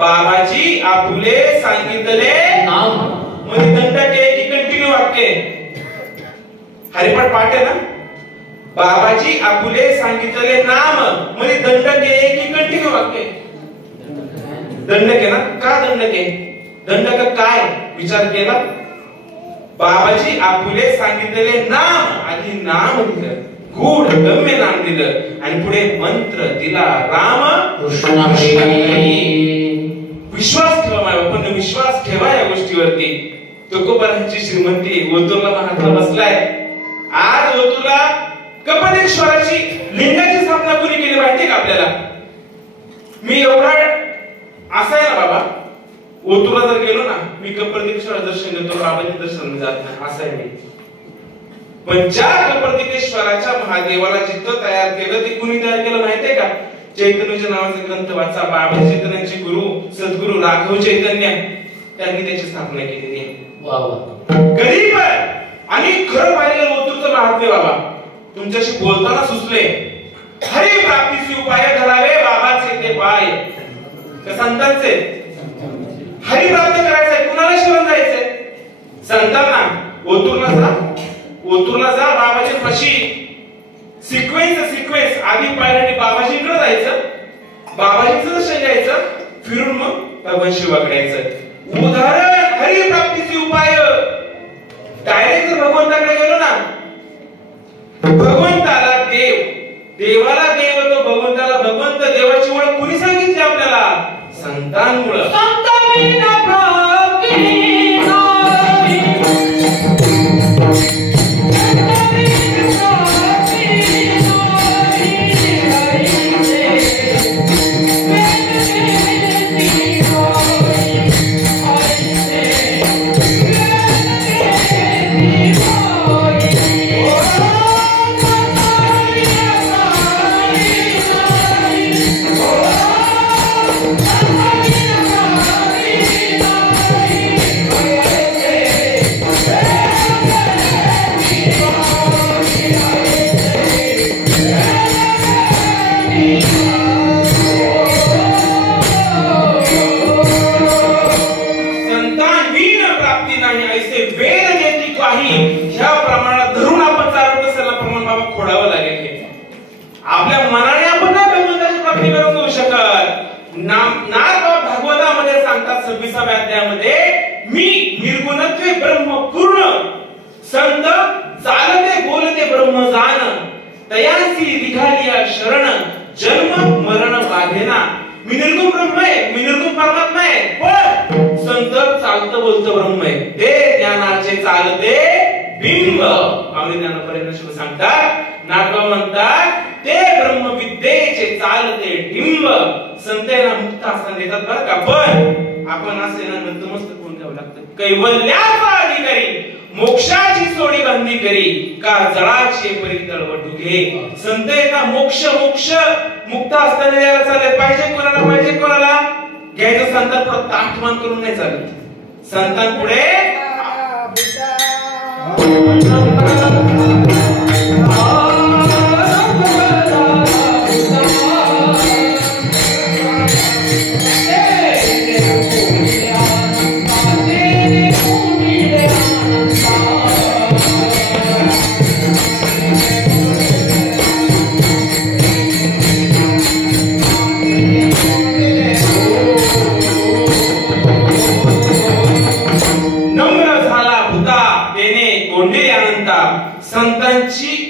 बाबाजी आपुले सांगितले नाम मध्ये दंडके की कंटिन्यू वाक्य हरिपाठ पाठ आहे ना. बाबाजी आपुले सांगितले नाम मध्ये दंडके की कंटिन्यू वाक्य. दंडके ना, का दंडके, दंडक काय विचार केला. बाबाजी आपुले सांगितलेले नाम, आधी नाम दिलं, गूढ गम्य नाम दिलं आणि पुढे मंत्र दिला राम कृष्ण हरी. विश्वास ठेवा माझ्या पण विश्वास ठेवा या गोष्टीवरती. तुकोबरांची श्रीमंती ओतूरला महात्मा बसलाय. आज ओतूरला कपालेश्वराची लिंगाची स्थापना कोणी केली माहितीये का आपल्याला. मी एवढा असा आहे ना बाबा, ओतूरला जर गेलो ना मी कपालेश्वराचं दर्शन घेतो, बाबांचे दर्शन जात नाही असं आहे मी. पण ज्या कपालेश्वराच्या महादेवाला जिथं तयार केलं ते कुणी तयार केलं माहितीये का. चैतन्याच्या नावाचा ग्रंथ वाचा. बाबा चैतन्याचे गुरु सद्गुरु राघव चैतन्य त्यांनी त्याची स्थापना केलेली आहे. गरीब आणि खरं पाहिजे ओतूरचं महात्म्य बाबा तुमच्याशी बोलताना सुचले. हरी प्राप्तीचे उपाय धरावे बाबाचे ते पाय. संतांचे हरी प्राप्त करायचंय, कुणाला शरण जायचंय, संतांना. ओतूरला जा बाबाच्या पाशी. सिक्वेन्स आधी पायऱ्याने बाबाजींकडे जायचं, बाबाजींचं दर्शन घ्यायचं, फिरून मग भगवान शिवाकडे यायचं. उदाहरण हरी प्राप्तीचे उपाय. डायरेक्ट जर भगवंताकडे गेलो ना, भगवंताला देव, देवाला देव, तो भगवंताला भगवंत. देवाची ओळख कोणी सांगितली आपल्याला, संतांमुळे. भागवतामध्ये सांगतात 26व्या अध्यायामध्ये मी निर्गुणत्वे ब्रह्म पूर्ण संत चालते बोलते ब्रह्म जाण तयांसी निघालिया शरण जन्म मरण बाधेना. मी निर्गुण ब्रह्म आहे, मी निर्गुण परमात्मा आहे, पण संत चालतं बोलतं ब्रह्म आहे. ज्ञानाचे चालते बिंब. पावणे ज्ञानपर्यंत शुभ सांगतात, नाटक म्हणतात ते ब्रह्मविद्येचे चालते डिंब. संत यांना मुक्त असताना देतात बरं का, पण आपण असे ना नतमस्तक होऊन घ्यावं लागतं. कैवल्याचा अधिकारी मोक्षाची सोडी बंदी करी, का जळाचे परी तळवटू घे. संत येता मोक्ष मोक्ष मुक्त असताना द्यायला चालेल. पाहिजे कोणाला घ्यायचं. संतांपुढे ताठमान करून नाही चालत. संतांपुढे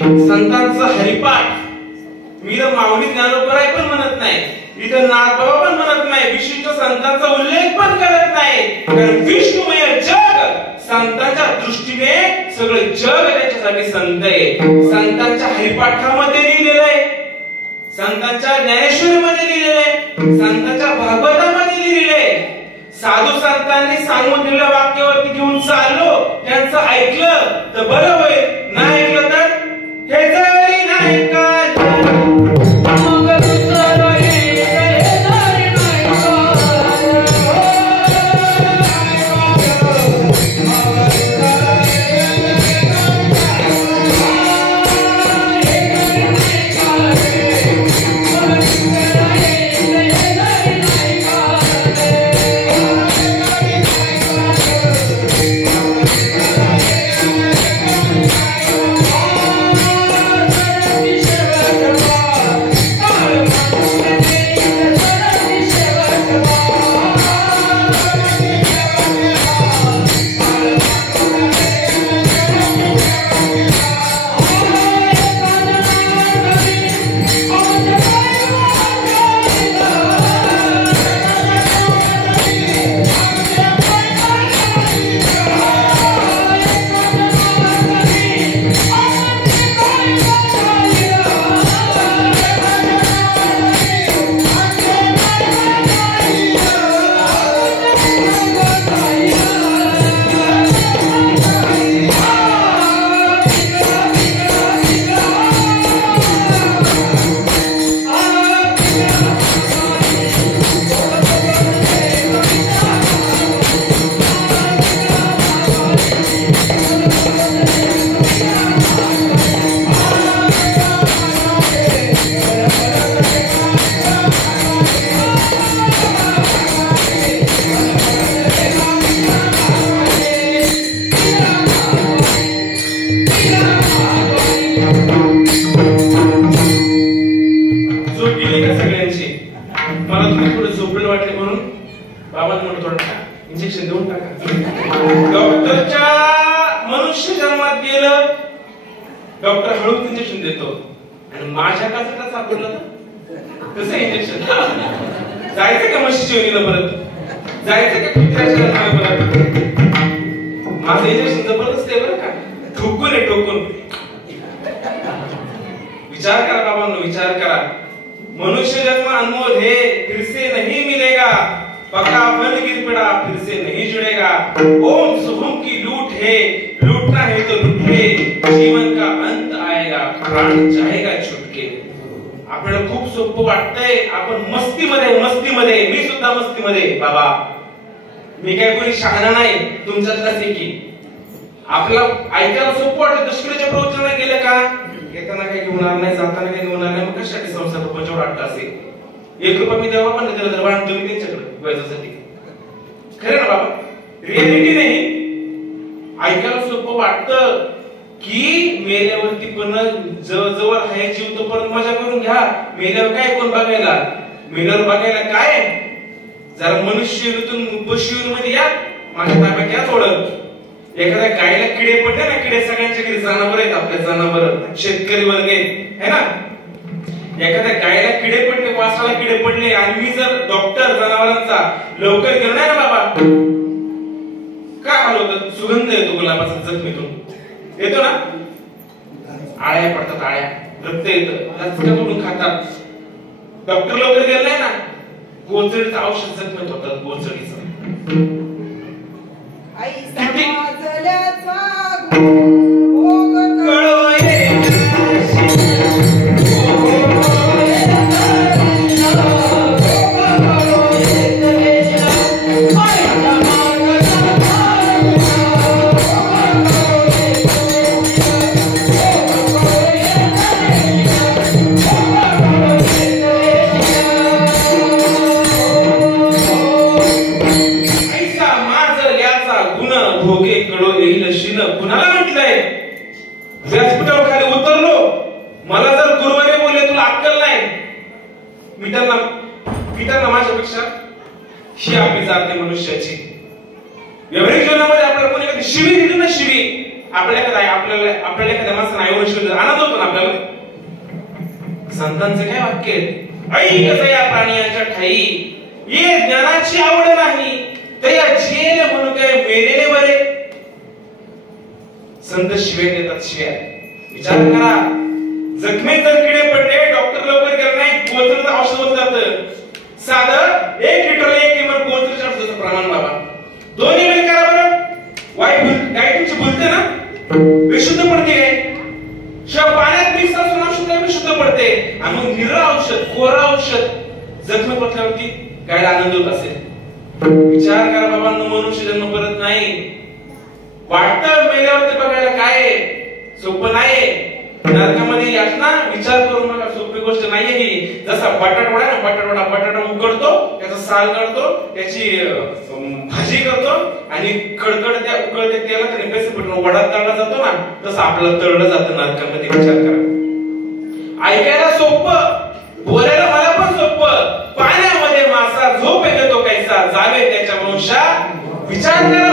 संतांचा हरिपाठ. मी तर माऊली ज्ञानोबराय पण म्हणत नाही, इथं नाथबाबा पण म्हणत नाही, विशिष्ट संतांचा उल्लेख पण करत नाही. कारण विष्णुमय जग संतांच्या दृष्टीने सगळे जग त्याच्यासाठी संत आहे. संतांच्या हरिपाठामध्ये लिहिलेलं आहे, संतांच्या ज्ञानेश्वरीमध्ये लिहिलेलं आहे, संतांच्या भागवतामध्ये लिहिलेलं आहे. साधू संतांनी सांगून दिलेल्या वाक्यावरती घेऊन चाललो, त्यांचं ऐकलं तर बरं होईल, नाही ऐकलं तर हे जरी नाही का डॉक्टर हळूच इंजेक्शन देतो आणि माझ्या काचा सापडला कसं इंजेक्शन जायचं का म्हशीच्या योनीला परत जायचं का कुत्र्याच्या परत माझं इंजेक्शन जबरदस्त आहे बरं का ठोकून आहे ठोकून विचार करा बाबांनो विचार करा मनुष्य जन्म अनमोल है फिर से नहीं मिलेगा पक्का फल गिर पड़ा फिर से नहीं जुड़ेगा ओम शुभम की लूट है लूटना है तो लूटे जीवन का अंत आएगा प्राण जाएगा छुटके आपल्याला खूप सोपं वाटतंय आपण मस्तीमध्ये मी सुद्धा मस्तीमध्ये बाबा मी काय कोणी शहाणा नाही तुमच्यातलाच एक आपला ऐकायला सोपं वाटतं दुसऱ्याच्या प्रवचनाला गेलं का येताना काही घेऊन नाही जाताना काही घेऊन नाही मग कशासाठी संसार रुपयाच्या वाटत असेल ₹1 मी देवा पण त्याला दरबार तुम्ही त्यांच्याकडे व्याजासाठी खरं ना बाबा रियालिटी नाही ऐकायला सोपं वाटतं की मेल्यावरती पण जवळ आहे जीव तो परत मजा करून घ्या मेल्यावर काय कोण बघायला मेल्यावर बघायला काय जरा मनुष्य ऋतून पशु मध्ये या माझ्या ताब्यात या थोडं एखाद्या गायला किडे पडले ना किडे सगळ्यांच्या घरी जनावर आहेत आपल्या जनावर शेतकरी वर्ग आहे ना एखाद्या गायला किडे पडले वासराला किडे पडले आणि मी जर डॉक्टर जनावरांचा लवकर घेऊन आहे ना बाबा काय हाल होतं सुगंध येतो गुलाबाचा जखमीतून, येतो ना? आळ्या पडतात, आळ्या, रक्त येतं, लचक्या तोडून खातात. डॉक्टर लवकर गेलाय ना, गोचडीचं औषध जखमीत होतात, गोचडीचं. कुणाला म्हटलंय? व्यासपीठावर खाली उतरलो, मला जर गुरुवारी बोलले तुला अक्कल नाही, मिटांना माझ्यापेक्षा ही आपली जात नाही मनुष्याची. व्यावहारिक जीवनामध्ये आपल्याला कोणी एखादी शिवी दिली ना, शिवी आपल्याला एखाद्या माणसाने आईवर शिवी दिली, आनंद होतो ना आपल्याला. संतांचं काय वाक्य आहे? ऐक या प्राणियांच्या ठाई, ये ज्ञानाची आवड नाही तया जेल म्हणून काय मेलेले बरे. संत शिव्या देतात, शिव्या. विचार करा, जखमेत जर किडे पडले, डॉक्टर लवकर गेला नाही, गोचरचं औषध होतं. साधं 1 लिटरला 1 एमएल गोचरच्या औषधाचं प्रमाण बाबा. 2 एमएल करा बरं. गाय तुमची बोलते ना, विशुद्ध पडते काय? शिवाय पाण्यात मिक्स असून औषध विशुद्ध पडते. आणि मग निरं औषध, कोरं औषध जखमी पडल्यावरती गायला आनंद होत असेल. विचार करा बाबांनो, मनुष्य जन्म परत नाही. वाटतं मेल्यावरती बघायला काय सोपं नाही. नरकामध्ये यातना विचार करून बघा, सोपी गोष्ट नाहीये ही. जसा बटाटा उकडतो, त्याचा साल काढतो, त्याची भाजी करतो आणि कडकडत्या उकळत्या तेलात आणि पैसे पटून वडा तळला जातो ना, तसं आपलं तळलं जातं नरकामध्ये. विचार करा. ऐकायला सोपं, बोलायला मला पण सोपं. पाण्यामध्ये मासा झोप येतो कैसा, जावे त्याच्या वंशा. विचार करा.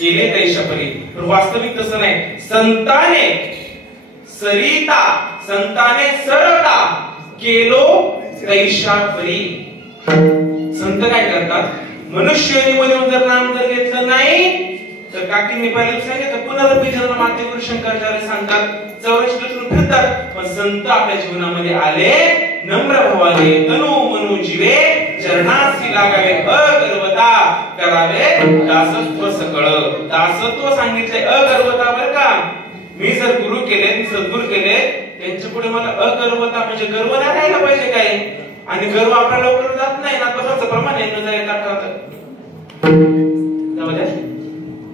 केले तैशापरी. पण वास्तविक तसं नाही. संताने सरिता, संताने सरता केलो तैशापरी. संत काय करतात, मनुष्य योनीमध्ये जर नाम जर घेतलं नाही तर काकींनी पहिले सांगितलं पुनरुत्थान जन्म मातेवर शंकराचार्य सांगतात 84 फिरतात. पण संत आपल्या जीवनामध्ये आले नम्र भावाने तनु मनु जीवे चरणासी लागावे अगर्वता करावे दासत्व सकळ. दासत्व सांगितले अगर्वता. बर का, मी जर गुरु केले, सद्गुरु केले, त्यांच्या पुढे मला अगर्वता म्हणजे गर्व नाही राहिला पाहिजे काय. आणि गर्व आपल्या लवकर जात नाही ना, तसंच प्रमाण आहे न जायला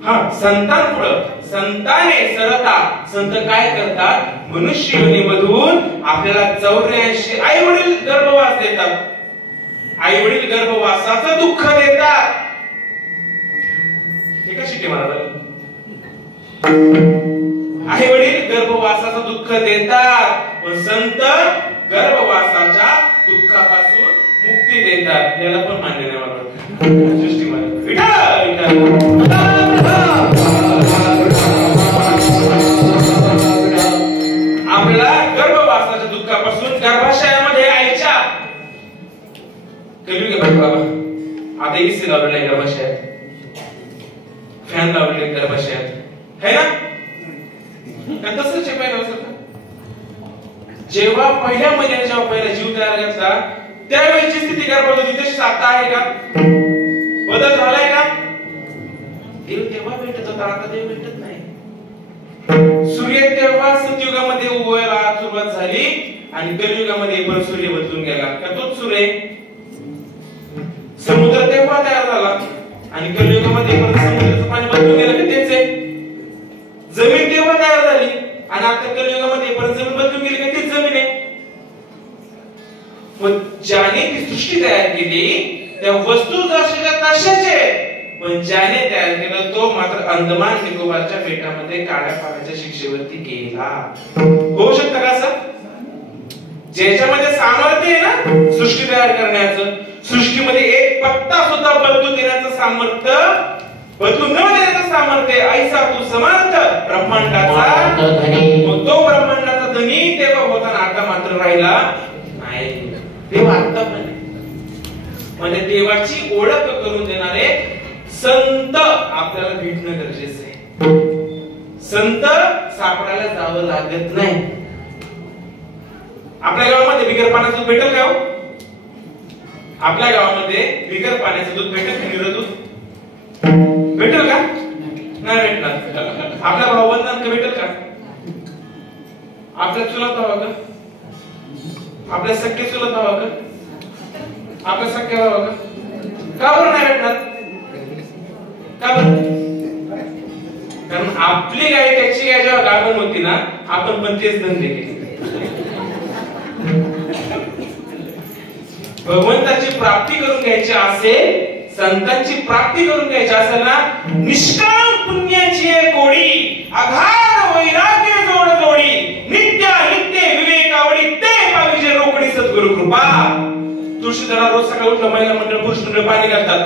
हा. संतांपुढं संताने सरता. संत काय करतात, मनुष्य योनीमधून आपल्याला 84 आई वडील गर्भवास देतात. आई वडील गर्भवासाचं दुःख देतात. हे कशी के मला आई वडील गर्भवासाचं दुःख देतात, पण संत गर्भवासाच्या दुःखापासून मुक्ती देतात. याला पण मान्य नाही मला सृष्टीमध्ये. आपल्याला गर्भवासाच्या दुःखापासून गर्भाशयामध्ये आईच्या कधी बाबा आता एसी लावलेला आहे गर्भाशयात, फॅन लावलेले गर्भाशयात है ना. तसंच जेव्हा पहिल्या महिन्यात जेव्हा पहिला जीव तयार झाला त्यावेळेची स्थिती गर्भात होती तशीच आता आहे का, बदल झालाय का. देव तेव्हा भेटत होता, आता देव भेटत नाही. सूर्य तेव्हा सतयुगामध्ये उगवायला सुरुवात झाली आणि कलियुगामध्ये पण सूर्य बदलून गेला का तोच सूर्य. समुद्र तेव्हा तयार झाला आणि कलियुगामध्ये पण समुद्राचं पाणी बदलून गेलं का तेच आहे. जमीन तेव्हा तयार झाली आणि आता कलियुगामध्ये पण जमीन बदलून गेली का तीच जमीन आहे. पण ज्याने ती सृष्टी तयार केली त्या वस्तू जशाच्या तशाच आहेत, पण ज्याने तयार केलं तो मात्र अंदमान निकोबारच्या बेटामध्ये काळ्या पाण्याच्या शिक्षेवरती गेला. होऊ शकतं का असं, ज्याच्यामध्ये सामर्थ्य आहे ना सृष्टी तयार करण्याचं, सृष्टीमध्ये एक पत्ता सुद्धा बदलून देण्याचं सामर्थ्य, बदलून न देण्याचं सामर्थ्य, ऐसा तू समर्थ ब्रह्मांडाचा, मग तो ब्रह्मांडाचा धनी तेव्हा होता आता मात्र राहिला नाही. देव आता पण म्हणजे देवाची ओळख करून देणारे संत आपल्याला भेटणं गरजेचं आहे. संत सापडायला जावं लागत नाही. आपल्या गावामध्ये बिगर पाण्याचं दूध भेटेल का हो? आपल्या गावामध्ये बिगर पाण्याचं दूध भेटेल का? निर दूध भेटेल का? नाही भेटणार. आपल्या भावबंधांना भेटेल का? आपल्या चुलत हवा का? आपल्या सख्खे चुलत हवा का? आपल्या सख्खे हवा का? का बरं नाही भेटणार? का बरं? कारण आपली गाय त्याची गाय जेव्हा गाभण होती ना, आपण पण तेच धंदे केले. भगवंताची प्राप्ती करून घ्यायची असेल, संतांची प्राप्ती करून घ्यायची असेल ना, निष्काम पुण्याची कोडी, अगाध वैराग्य जोड जोडी, नित्य नित्य विवेकावडी ते पाहिजे रोकडी सद्गुरु कृपा. तुळशी झाडा रोज सकाळी उठलं महिला मंडळ पुरुष मंडळ पाणी घालतात.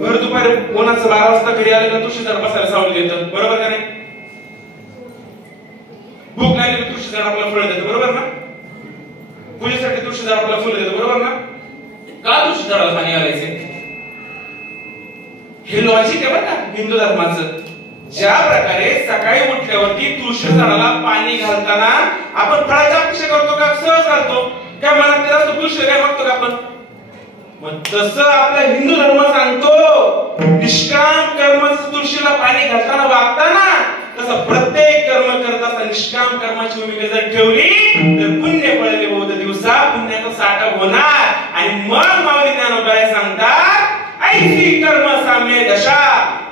भर दुपारी 12 वाजता घरी आलं का तुळशी झाड बसायला सावली देतं. बरोबर का नाही? भूक लागली तर तुळशी झाड आपल्याला फळ देतं. बरोबर ना? पूजेसाठी तुळशी झाड आपल्याला फुलं देतं. बरोबर ना? का तुळशी झाडाला पाणी घालायचे? हे लॉजिक आहे बरं का हिंदू धर्माचं. ज्या प्रकारे सकाळी उठल्यावरती तुळशी झाडाला पाणी घालताना आपण फळाची अपेक्षा करतो का? सहज घालतो काय? मनात त्याला तुळशी काय मागतो का आपण? मग तसं आपला हिंदू धर्म सांगतो, निष्काम कर्म तुळशीला पाणी घालताना वागताना तसं प्रत्येक कर्म करत असताना निष्काम कर्माची भूमिका जर ठेवली तर पुण्य पडले बहुत दिवसा पुण्याचा साठा होणार. आणि मग माऊली ज्ञानोबा सांगतात, ऐसी कर्म साम्य दशा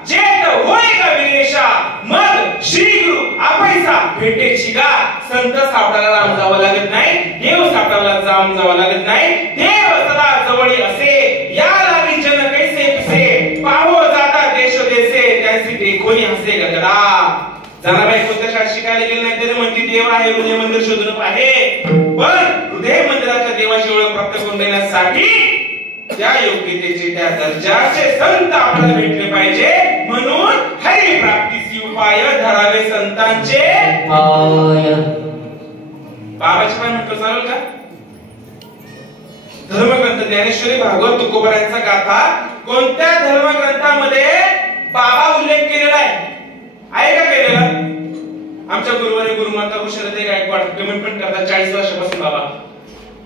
जेत होय का विरेशा, मग श्री गुरु आपैसा भेटेची गा. संत सापडायला लांब जावं लागत नाही, देव सापडायला लांब जावं लागत नाही. देव सदा जवळी असे, या लागी जन कैसे पिसे, पाहो जाता देश देशे, त्यांची देखोनी हसे गगदा. जनाबाई कोणत्या शाळेत शिकायला गेले नाही तरी म्हणते देव आहे, हृदय मंदिर शोधून आहे. पण हृदय मंदिराच्या देवाची ओळख प्राप्त करून देण्यासाठी त्या योग्यतेचे त्या दर्जाचे संत आपल्याला भेटले पाहिजे. म्हणून हरी धरावे संतांचे पाय. बाबाचे पाय म्हटलं चालेल का? धर्मग्रंथ ज्ञानेश्वरी, भागवत, तुकोबरायांचा गाथा कोणत्या धर्मग्रंथामध्ये बाबा उल्लेख केलेला आहे का केलेला? आमच्या गुरुवारी गुरुमाता ऋषालते गायकवाड कमेंट पण करतात 40 वर्षापासून बाबा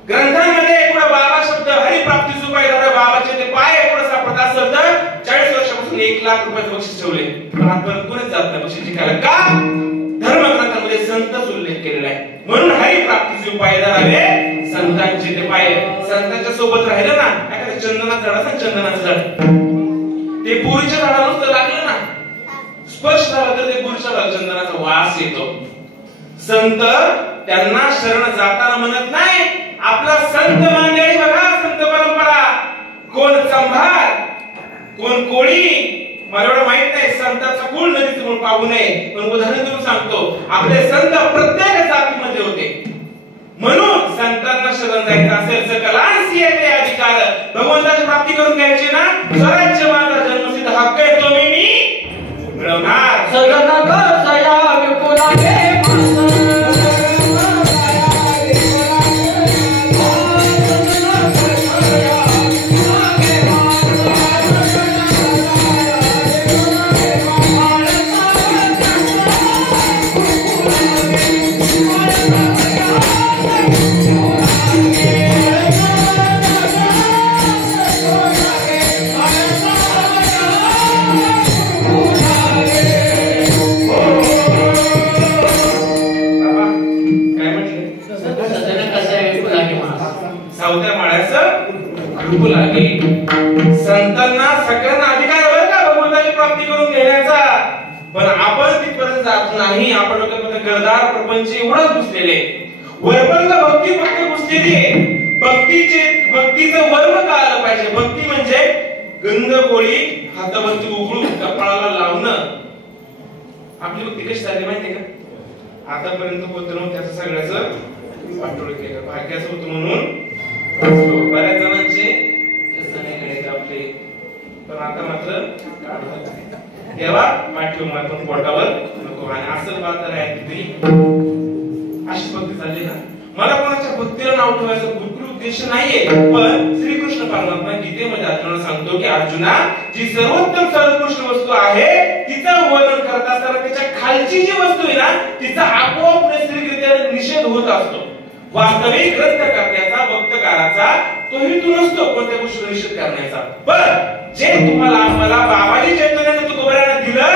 ग्रंथांमध्ये पुढे बाबा शब्द हरिप्राप्तीचा उपाय झाला, बाबाचे ते पाय पुढे सापडत असेल तर 40 वर्षापासून 1 लाख रुपयाचं बक्षीस ठेवले. पण आजपर्यंत कोणीच जात नाही बक्षीस जिंकायला. का? धर्मग्रंथामध्ये संतच उल्लेख केलेला आहे. म्हणून हरिप्राप्तीचे उपाय धरावे संतांचे ते पाय. संतांच्या सोबत राहिलं ना, एखाद्या चंदनाचं झाड असं चंदनाचं झाड ते बोरीच्या झाडाला नुसतं लागलं ना, स्पर्श झाला तर ते बोरीच्या झाडाला चंदनाचा वास येतो. संत त्यांना शरण जाताना म्हणत नाही आपला संत मंडळी बघा, संत परंपरा कोण चंभार कोण कोळी मला एवढं माहित नाही, संतांचा कुळ नदीचं मूळ पाहू नये, पण उदाहरण देऊन सांगतो आपले संत प्रत्येक जातीमध्ये होते. म्हणून संतांना शरण जायचं असेल सकलांसी येते अधिकार, भगवंताची प्राप्ती करून घ्यायची ना, स्वराज्य माझा जन्मसिद्ध हक्क आहे, तो मी मिळवणार. सगळं सया विपुलागे संतांना सगळ्यांना अधिकार आहे का भगवंताची प्राप्ती करून घेण्याचा, पण आपण तिथपर्यंत जात नाही. आपण डोक्यामध्ये गरदार प्रपंच एवढंच घुसलेले, वरपर्यंत भक्ती फक्त घुसलेली आहे. भक्तीचं वर्म कळालं पाहिजे. भक्ती म्हणजे गंध गोळी हातावरती उघडून कपाळाला लावणं. आपली भक्ती कशी झाली माहितीये का? आतापर्यंत होत नव्हतं, त्याचं सगळ्याचं वाटोळ केलं, भाग्याचं होतं म्हणून बऱ्याच जणांचे आपले, पण आता मात्र तेव्हा पाठीव मात्र पोटावर नको. आणि असं बात आहे किती अशी भक्ती झाली ना. मला कोणाच्या भक्तीला नाव ठेवायचा बिलकुल उद्देश नाहीये, पण श्रीकृष्ण परमात्मा गीतेमध्ये अर्जुनाला सांगतो की अर्जुना, जी सर्वोत्तम सर्वोत्कृष्ट वस्तू आहे तिचं वर्णन करत असताना त्याच्या खालची जी वस्तू आहे ना, तिचा आपोआप नैसर्गिकरित्या निषेध होत असतो. वास्तविक ग्रंथकर्त्याचा, वक्तकाराचा तो हेतू नसतो कोणत्या गोष्टीचा निषेध करण्याचा. पण जे तुम्हाला आम्हाला बाबाजी चैतन्याने तुकोबरांना दिलं,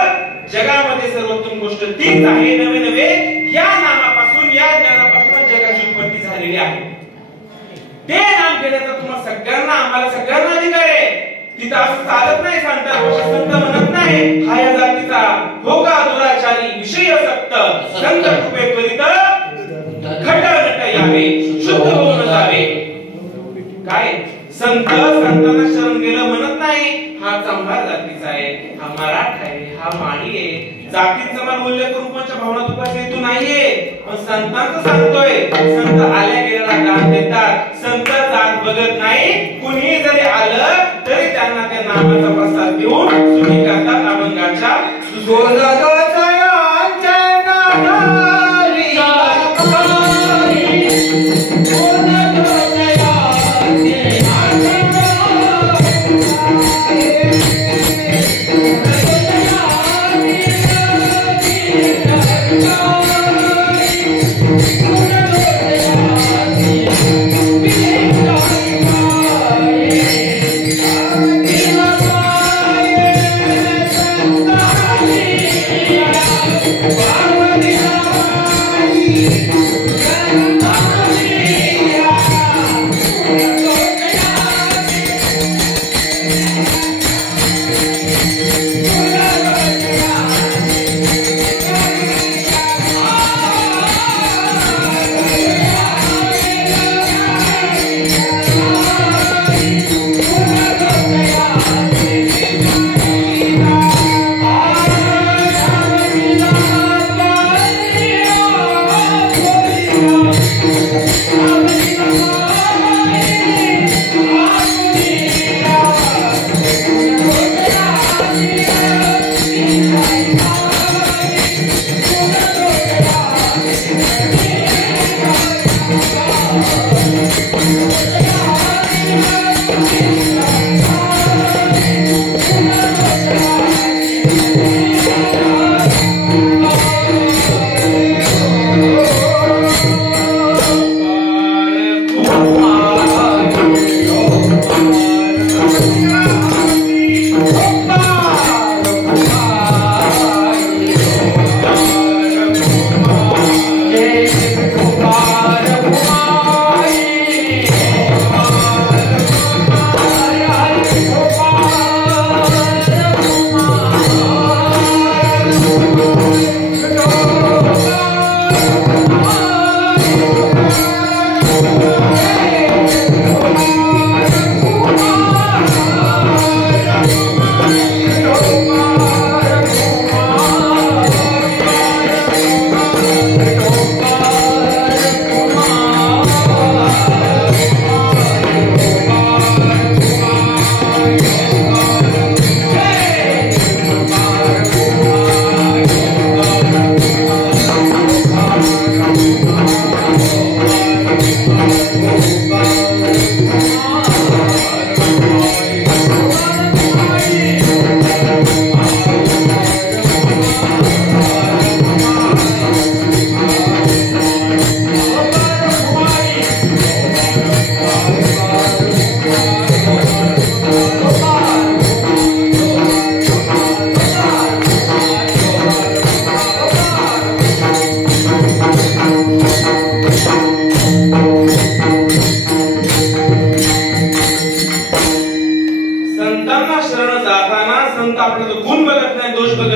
जगामध्ये सर्वोत्तम गोष्ट तीच आहे. नवे नवे या नामापासून, या ज्ञानापासून जगाची उत्पत्ती झालेली आहे. ते नाम घेण्याचा तुम्हाला सगळ्यांना, आम्हाला सगळ्यांना अधिकार आहे. तिथं असं चालत नाही. संत म्हणत नाही हा या जातीचा हो का दुराचारी विषय सक्त संत कृपे त्वरित खंड यावे शुद्ध होऊन जावे. काय संत संतांना शरण गेलं म्हणत नाही हा चंभार जातीचा आहे, हा मराठा आहे, हा माळी आहे. जातीचं मान मूल्य करून कोणत्या भावना दुखायचा हेतू नाहीये. पण संतांचं सांगतोय, संत आल्या गेल्याला दान देतात. संत जात बघत नाही, कुणीही जरी आलं तरी त्यांना त्या नामाचा प्रसाद देऊन सुखी करतात. अभंगाच्या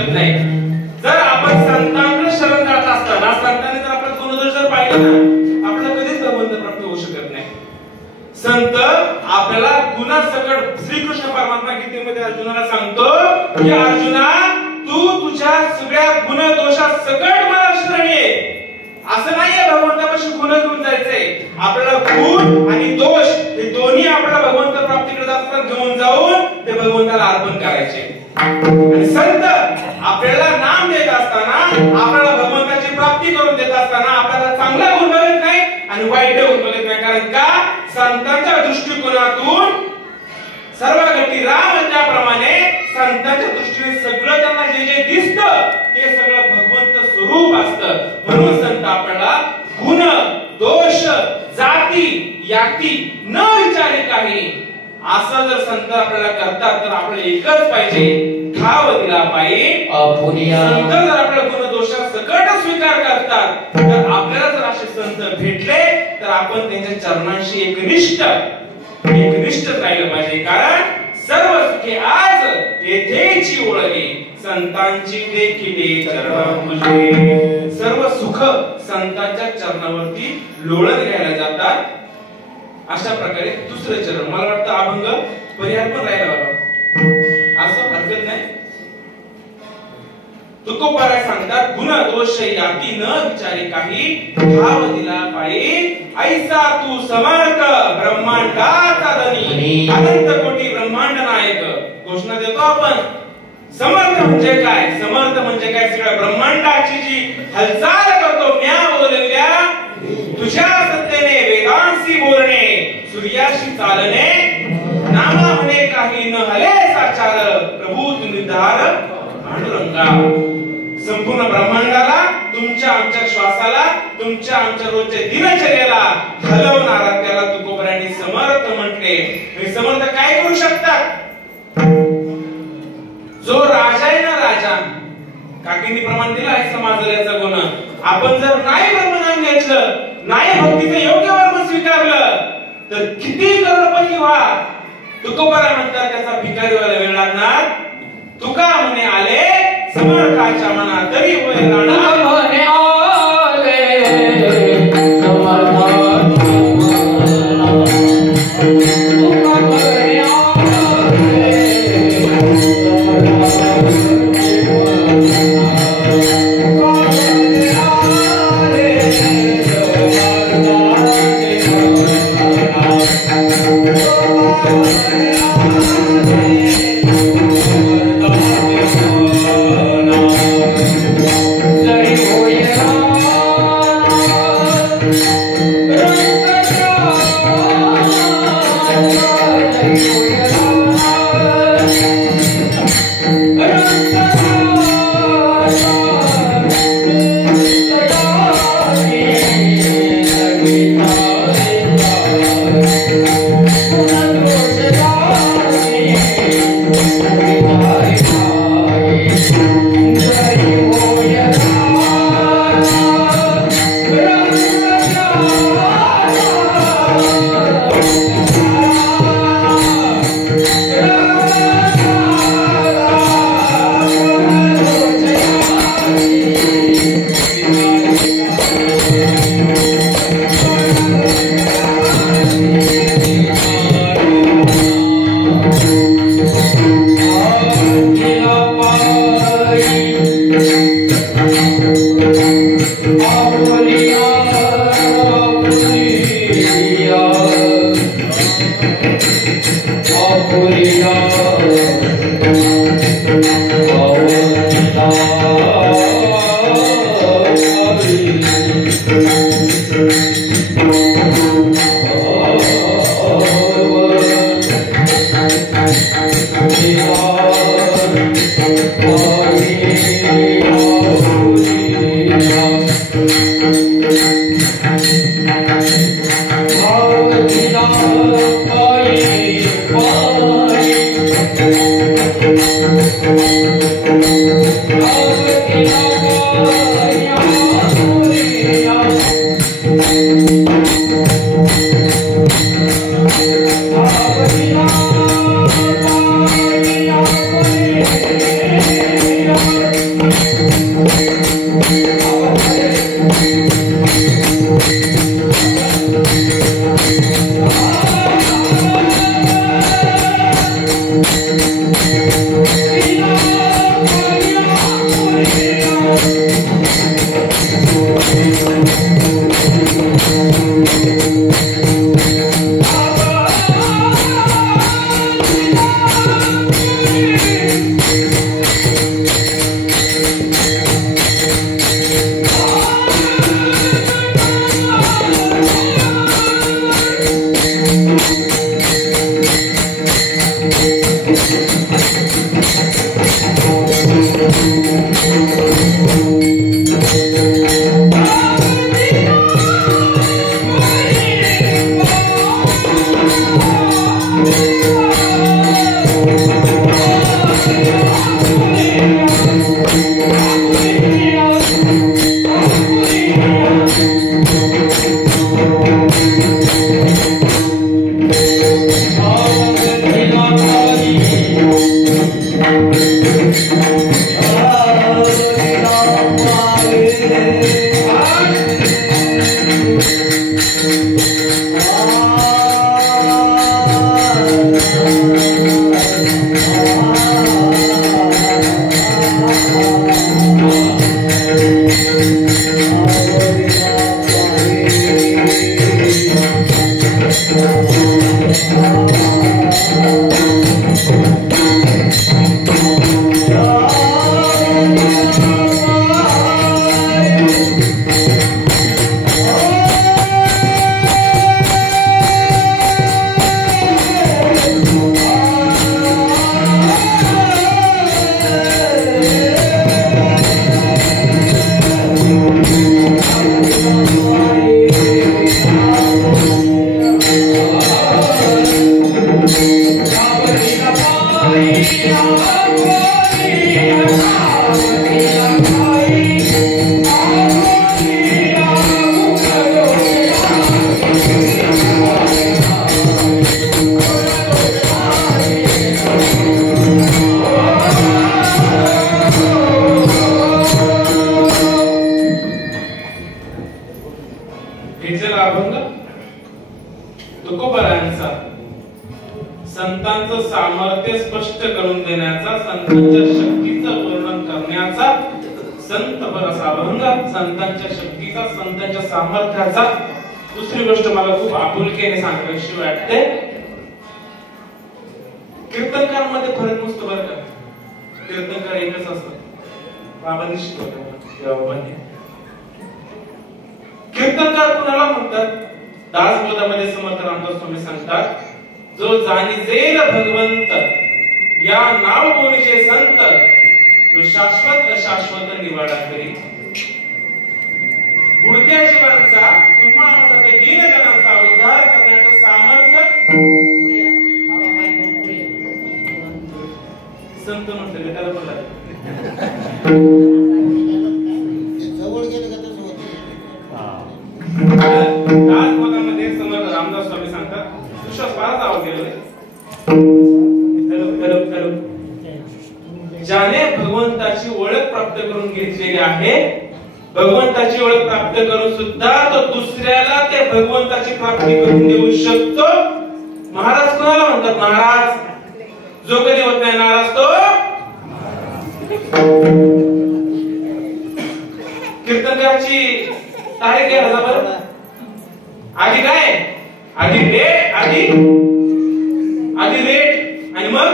शकत नाही. जर आपण संतांकडे शरण जात असताना संतांनी जर आपला गुणदोष जर पाहिला ना, आपल्याला कधीच भगवंत प्राप्त होऊ शकत नाही. संत आपल्याला गुणासकट श्रीकृष्ण परमात्मा गीतेमध्ये अर्जुनाला सांगतो की अर्जुना तू तुझ्या सगळ्या गुणदोषात सकट मला शरण ये. असं नाहीये भगवंतापाशी गुण घेऊन जायचंय. आपल्याला गुण आणि दोष हे दोन्ही आपल्याला भगवंत प्राप्तीकडे जातात घेऊन जाऊन ते भगवंताला अर्पण करायचे. आणि संत आपल्याला नाम देत असताना आपल्याला भगवंताची प्राप्ती करून देत असताना आपल्याला चांगला गुण बघत नाही आणि वाईट गुण बघत नाही. कारण का संतांच्या दृष्टिकोनातून सर्व घटी राम त्याप्रमाणे संतांच्या दृष्टीने सगळं त्यांना जे जे दिसतं ते सगळं भगवंत स्वरूप असतं. म्हणून संत आपल्याला गुण दोष जाती याती न विचारी काही असं जर संत आपल्याला करतात तर आपल्याला एकच पाहिजे, ठाव दिला पाहिजे. संत जर आपल्या गुण दोषात सकट स्वीकार करतात तर आपल्याला जर असे संत भेटले तर आपण त्यांच्या चरणांशी एकनिष्ठ राहिलं पाहिजे. कारण सर्व सुखे आज तेथेची ओळखे संतांची देखील चरण तुझे. सर्व सुख संतांच्या चरणावरती लोळत घ्यायला जातात. अशा प्रकारे दुसरे चरण मला वाटतं अभंग परिहार पण राहिला बाबा, असं हरकत नाही. तुकोबाराय सांगतात गुण दोष याती न विचारी काही, ठाव दिला पाहिजे ऐसा तू समर्थ ब्रह्मांडाचा धनी, अनंत कोटी ब्रह्मांड नायक. घोषणा देतो आपण. समर्थ म्हणजे काय? समर्थ म्हणजे काय? सगळ्या ब्रह्मांडाची जी हालचाल करतो म्या बोलल्या तुझ्या सत्तेने वेदांशी बोलणे, सूर्याशी चालणे, नामा म्हणे काही न हले साचार, प्रभू तू निर्धार पांडुरंगा. संपूर्ण ब्रह्मांडाला तुमच्या आमच्या श्वासाला तुमच्या आमच्या रोजच्या दिनचर्याला हलवणारा त्याला तुकोबारायांनी समर्थ म्हटले. हे समर्थ काय करू शकतात? जो राजा आहे ना, राजा काकींनी प्रमाण दिलं आहे समाजल्याचा गुण. आपण जर नाही ब्रह्मनाम घेतलं, नाही भक्तीचं योग्य वर्म स्वीकारलं तर किती करोडपती व्हा. तुकोबाराय म्हणतात त्याचा भिकारीवाला वेळ लागणार. तुका म्हणे आले समर्थाच्या मना तरी होय राणा, म्हणे आले समर्थ संतांचं सामर्थ्य स्पष्ट करून देण्याचा, संतांच्या शक्तीचं वर्णन करण्याचा, संत बरसा अभंग संतांच्या शक्तीचा, संतांच्या सामर्थ्याचा. दुसरी गोष्ट मला खूप आपुलकीने सांगायची वाटते, कीर्तनकारांमध्ये फरक नसतो बरं का. कीर्तनकार एकच असतात, बाबांनी शिकवलं. कीर्तनकार कुणाला म्हणतात? दासबोधामध्ये समर्थ रामदास स्वामी सांगतात, जो जाणीजेल भगवंत या नाव बोलीचे संत, जो शाश्वत अशाश्वत निवाडा करी. बुडत्या जीवांचा, तुम्हाला दीन जनांचा उद्धार करण्याचं सामर्थ्य संत म्हटलं त्याला बोला. दासबोधामध्ये समर्थ रामदास स्वामी सांगतात, फारच आवाज ज्याने भगवंताची ओळख प्राप्त करून घेतलेली आहे, भगवंताची ओळख प्राप्त करून सुद्धा तो दुसऱ्याला ते भगवंताची प्राप्ती करून देऊ शकतो. महाराज कोणाला म्हणतात? महाराज. जो कधी होत नाही नाराज तो कीर्तनकाराची तारीख घ्या बरं. आधी काय? आधी डेट, आधी रेट आणि मग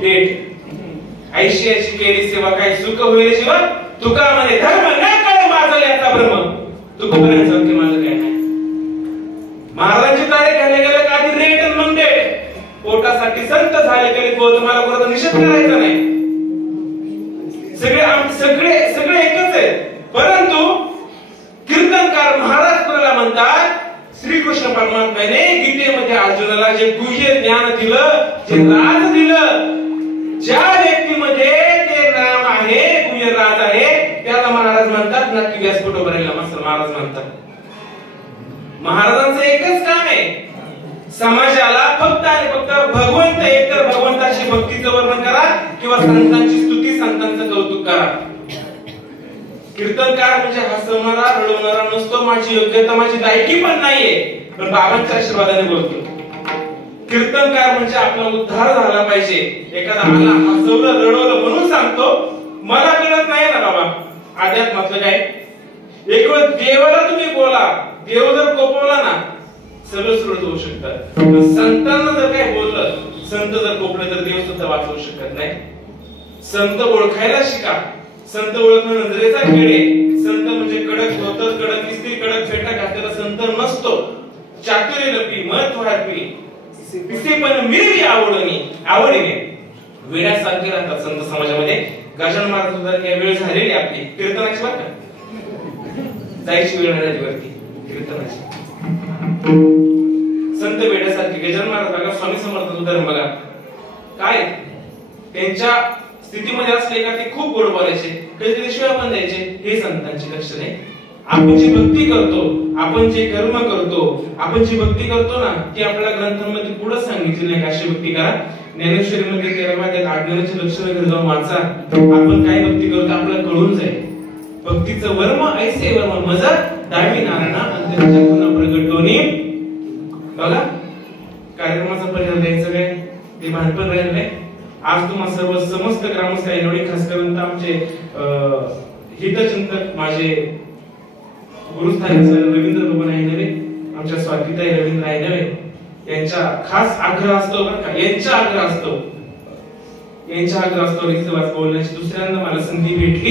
डेट. ऐशियाची केली सेवा काय सुख होईल शिवा, तुका म्हणे धर्म न कळे माझा याचा भ्रम. तुकोपर्यंत की माझं काय नाही. महाराजांची तारीख घ्यायला गेलं का आधी रेट आणि मग डेट. पोटासाठी संत झाले तरी तुम्हाला परत निषेध करायचा नाही. सगळे एकच आहेत. परंतु कीर्तनकार महाराज कोणाला म्हणतात? श्रीकृष्ण परमात्म्याने गीतेमध्ये अर्जुनाला जे गुह्य ज्ञान दिलं, जे राज दिलं, ज्या व्यक्तीमध्ये ते नाम आहे, गुह्य राज आहे, त्याला महाराज म्हणतात नक्की व्यासपीठ भरायला महाराज म्हणतात. महाराजांचं एकच काम आहे, समाजाला फक्त आणि फक्त भगवंत, एकतर भगवंताची भक्तीचं वर्णन करा किंवा संतांची स्तुती, संतांचं कौतुक करा. कीर्तनकार म्हणजे हसवणारा, रडवणारा नसतो. माझी योग्यता, माझी लायकी पण नाहीये, पण बाबांच्या आशीर्वादाने बोलतो. कीर्तनकार म्हणजे आपला उद्धार झाला पाहिजे. एखादा आला हसवलं, रडवलं म्हणून सांगतो, मला कळत नाही ना बाबा अध्यात्मातलं काय. एक वेळ देवाला तुम्ही बोला, देव जर कोपवला ना सगळं सुरळीत होऊ शकतात. संतांना जर काय बोललं, संत जर कोपले तर देव सुद्धा वाचवू शकत नाही. संत ओळखायला शिका. संत ओळखणं नजरेचा खेळ आहे. संत म्हणजे कडक धोतर, कडक इस्त्री, कडक फेटा घातलेला संत नसतो. चातुर्य लपी, महत्व हरपी, पिसे पण मिरवी आवडीने वेड्यासारखे राहतात संत समाजामध्ये. गजानन महाराज उदाहरण या वेळ झालेली आपली कीर्तनाची बरं का, जायची वेळ झाली वरती कीर्तनाची. संत वेड्यासारखे गजानन महाराज बघा, स्वामी समर्थांचं उदाहरण बघा, काय त्यांच्या स्थितीमध्ये असले का ते खूप गोड बोलायचे, कधीतरी शिवाय पण द्यायचे. हे संतांची लक्षण आहे. आपण जी भक्ती करतो, आपण जे कर्म करतो, आपण जी भक्ती करतो ना, ती आपल्या ग्रंथांमध्ये पुढे सांगितली नाही. अशी भक्ती करा. ज्ञानेश्वरीमध्ये 13 आज्ञानाची लक्षणं घरी जाऊन वाचा. आपण काय भक्ती करतो आपल्याला कळून जाईल. भक्तीचं वर्म ऐसे वर्म मजा दावी नारायणा अंतरच्या पुन्हा प्रगटोनी. बघा कार्यक्रमाचा परिणाम द्यायचं काय ते भानपण राहिलं नाही. आज तुम्हाला सर्व समस्त ग्रामस्थ ऐनवडी, खास करून आमचे हितचिंतक माझे गुरुस्थानी रवींद्र बाबा ऐनवे, आमच्या स्वातीताई रवींद्र ऐनवे यांचा खास आग्रह असतो बरं का, यांचा आग्रह असतो इथे बोलण्याची. दुसऱ्यांदा मला संधी भेटली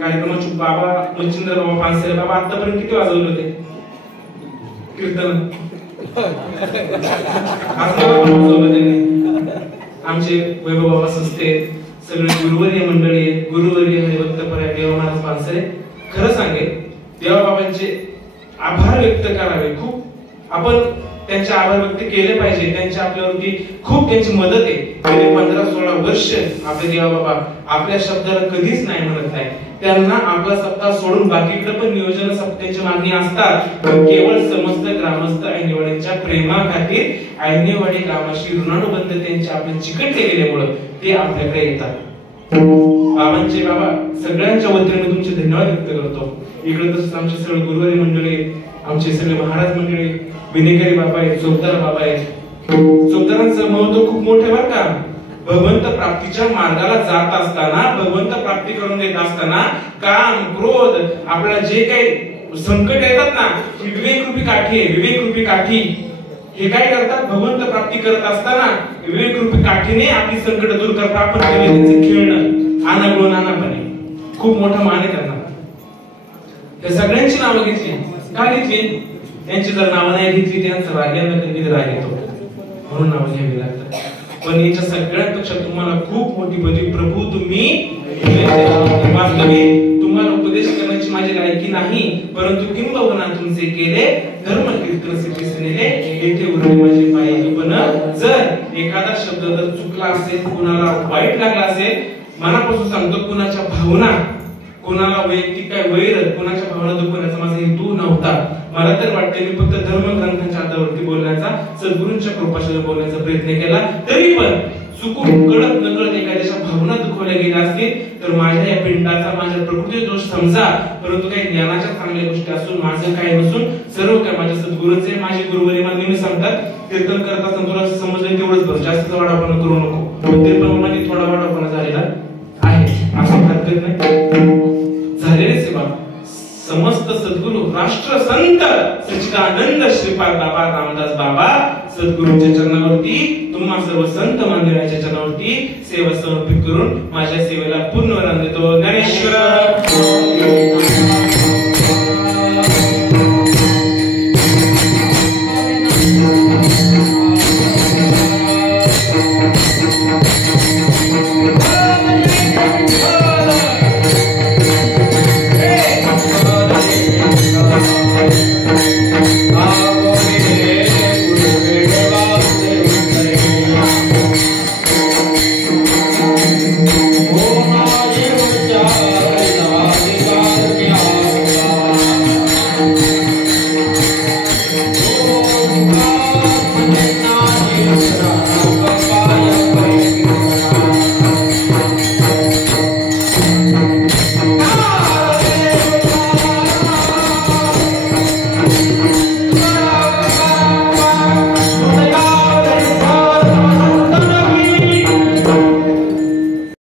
कार्यक्रमाचे. बाबा मच्छिंद्र बाबा पानसरे बाबा आतापर्यंत किती वाजवले होते कीर्तन? आमचे वैभव बाबा संस्थे सगळे गुरुवर्य मंडळी, गुरुवर्य हरिभक्त पर्याय देवा महाराज पानसरे. खरं सांगेल देवा बाबांचे आभार व्यक्त करावे. खूप आपण त्यांचे आभार व्यक्त केले पाहिजे. त्यांच्या आपल्यावरती खूप त्यांची मदत आहे. गेले 15-16 वर्ष आपले देवा बाबा आपल्या शब्दाला कधीच नाही म्हणत नाही. त्यांना आपला सप्ताह सोडून बाकीकडे पण नियोजन सप्त्याची मागणी असतात, पण केवळ समस्त ग्रामस्थ ऐनेवाडीच्या प्रेमाखातीर ऐनेवाडी ग्रामाशी ऋणानुबंध त्यांचे आपले चिकटले गेल्यामुळे ते आपल्याकडे येतात. बाबांचे बाबा सगळ्यांच्या वतीने तुमचे धन्यवाद व्यक्त करतो. इकडे तसंच आमचे सगळे गुरुवारी मंडळी, आमचे सगळे महाराज मंडळी, विनेकरी बाबा आहेत, चोपदार बाबा आहेत. चोपदारांचं महत्व खूप मोठे बरं का. भगवंत प्राप्तीच्या मार्गाला जात असताना, भगवंत प्राप्ती करून देत असताना काम क्रोध आपल्याला जे काही संकट येतात ना, ही विवेक रूपी काठी आहे. विवेक रूपी काठी हे काय करतात, भगवंत प्राप्ती करत असताना विवेक रूपी काठीने आपली संकट दूर करतात. आपण त्यांचं खेळणं आनागुण नानापणे खूप मोठा मान आहे त्यांना. त्या सगळ्यांची नावं घेतली का घेतली? त्यांची जर नावं नाही घेतली त्यांचा राग्यांना कधी राग येतो, म्हणून नावं घ्यावी लागतात. पण याच्या सगळ्यांपेक्षा तुम्हाला खूप मोठी पदवी प्रभू तुम्ही वास्तविक तुम्हाला उपदेश करण्याची माझी लायकी नाही, परंतु किंबहुना तुमचे केले धर्म कीर्तन सिद्धीसनेले येथे उरले माझे पायी. पण जर एखादा शब्द जर चुकला असेल, कुणाला वाईट लागला असेल, मनापासून सांगतो कुणाच्या भावना, कुणाला वैयक्तिक काय वैर, कुणाच्या भावना दुखवण्याचा माझा हेतू नव्हता. मला तर वाटते मी फक्त धर्मग्रंथांच्या आधारावरती बोलण्याचा, सद्गुरूंच्या कृपाशाने बोलण्याचा प्रयत्न केला. तरी पण चुकून कळत नकळत एखाद्याच्या भावना दुखवल्या गेल्या असतील तर माझ्या या पिंडाचा, माझ्या प्रकृती दोष समजा, परंतु काही ज्ञानाच्या चांगल्या गोष्टी असून माझं काय नसून सर्व काय माझ्या सद्गुरूंचे. माझे गुरुवरी मला नेहमी सांगतात, कीर्तन करत असताना तुला समजलं तेवढंच बरं, जास्त वाढापणा करू नको. ते पण मला थोडा वाढापणा झालेला आहे असं हरकत नाही, झालेलेच आहे बाबा. समस्त सद्गुरु राष्ट्र संत सच्चिदानंद श्रीपाद बाबा रामदास बाबा सद्गुरूंच्या चरणावरती, तुम्हा सर्व संत मंदिराच्या चरणावरती सेवा समर्पित करून माझ्या सेवेला पूर्ण वरदान देतो. ज्ञानेश्वर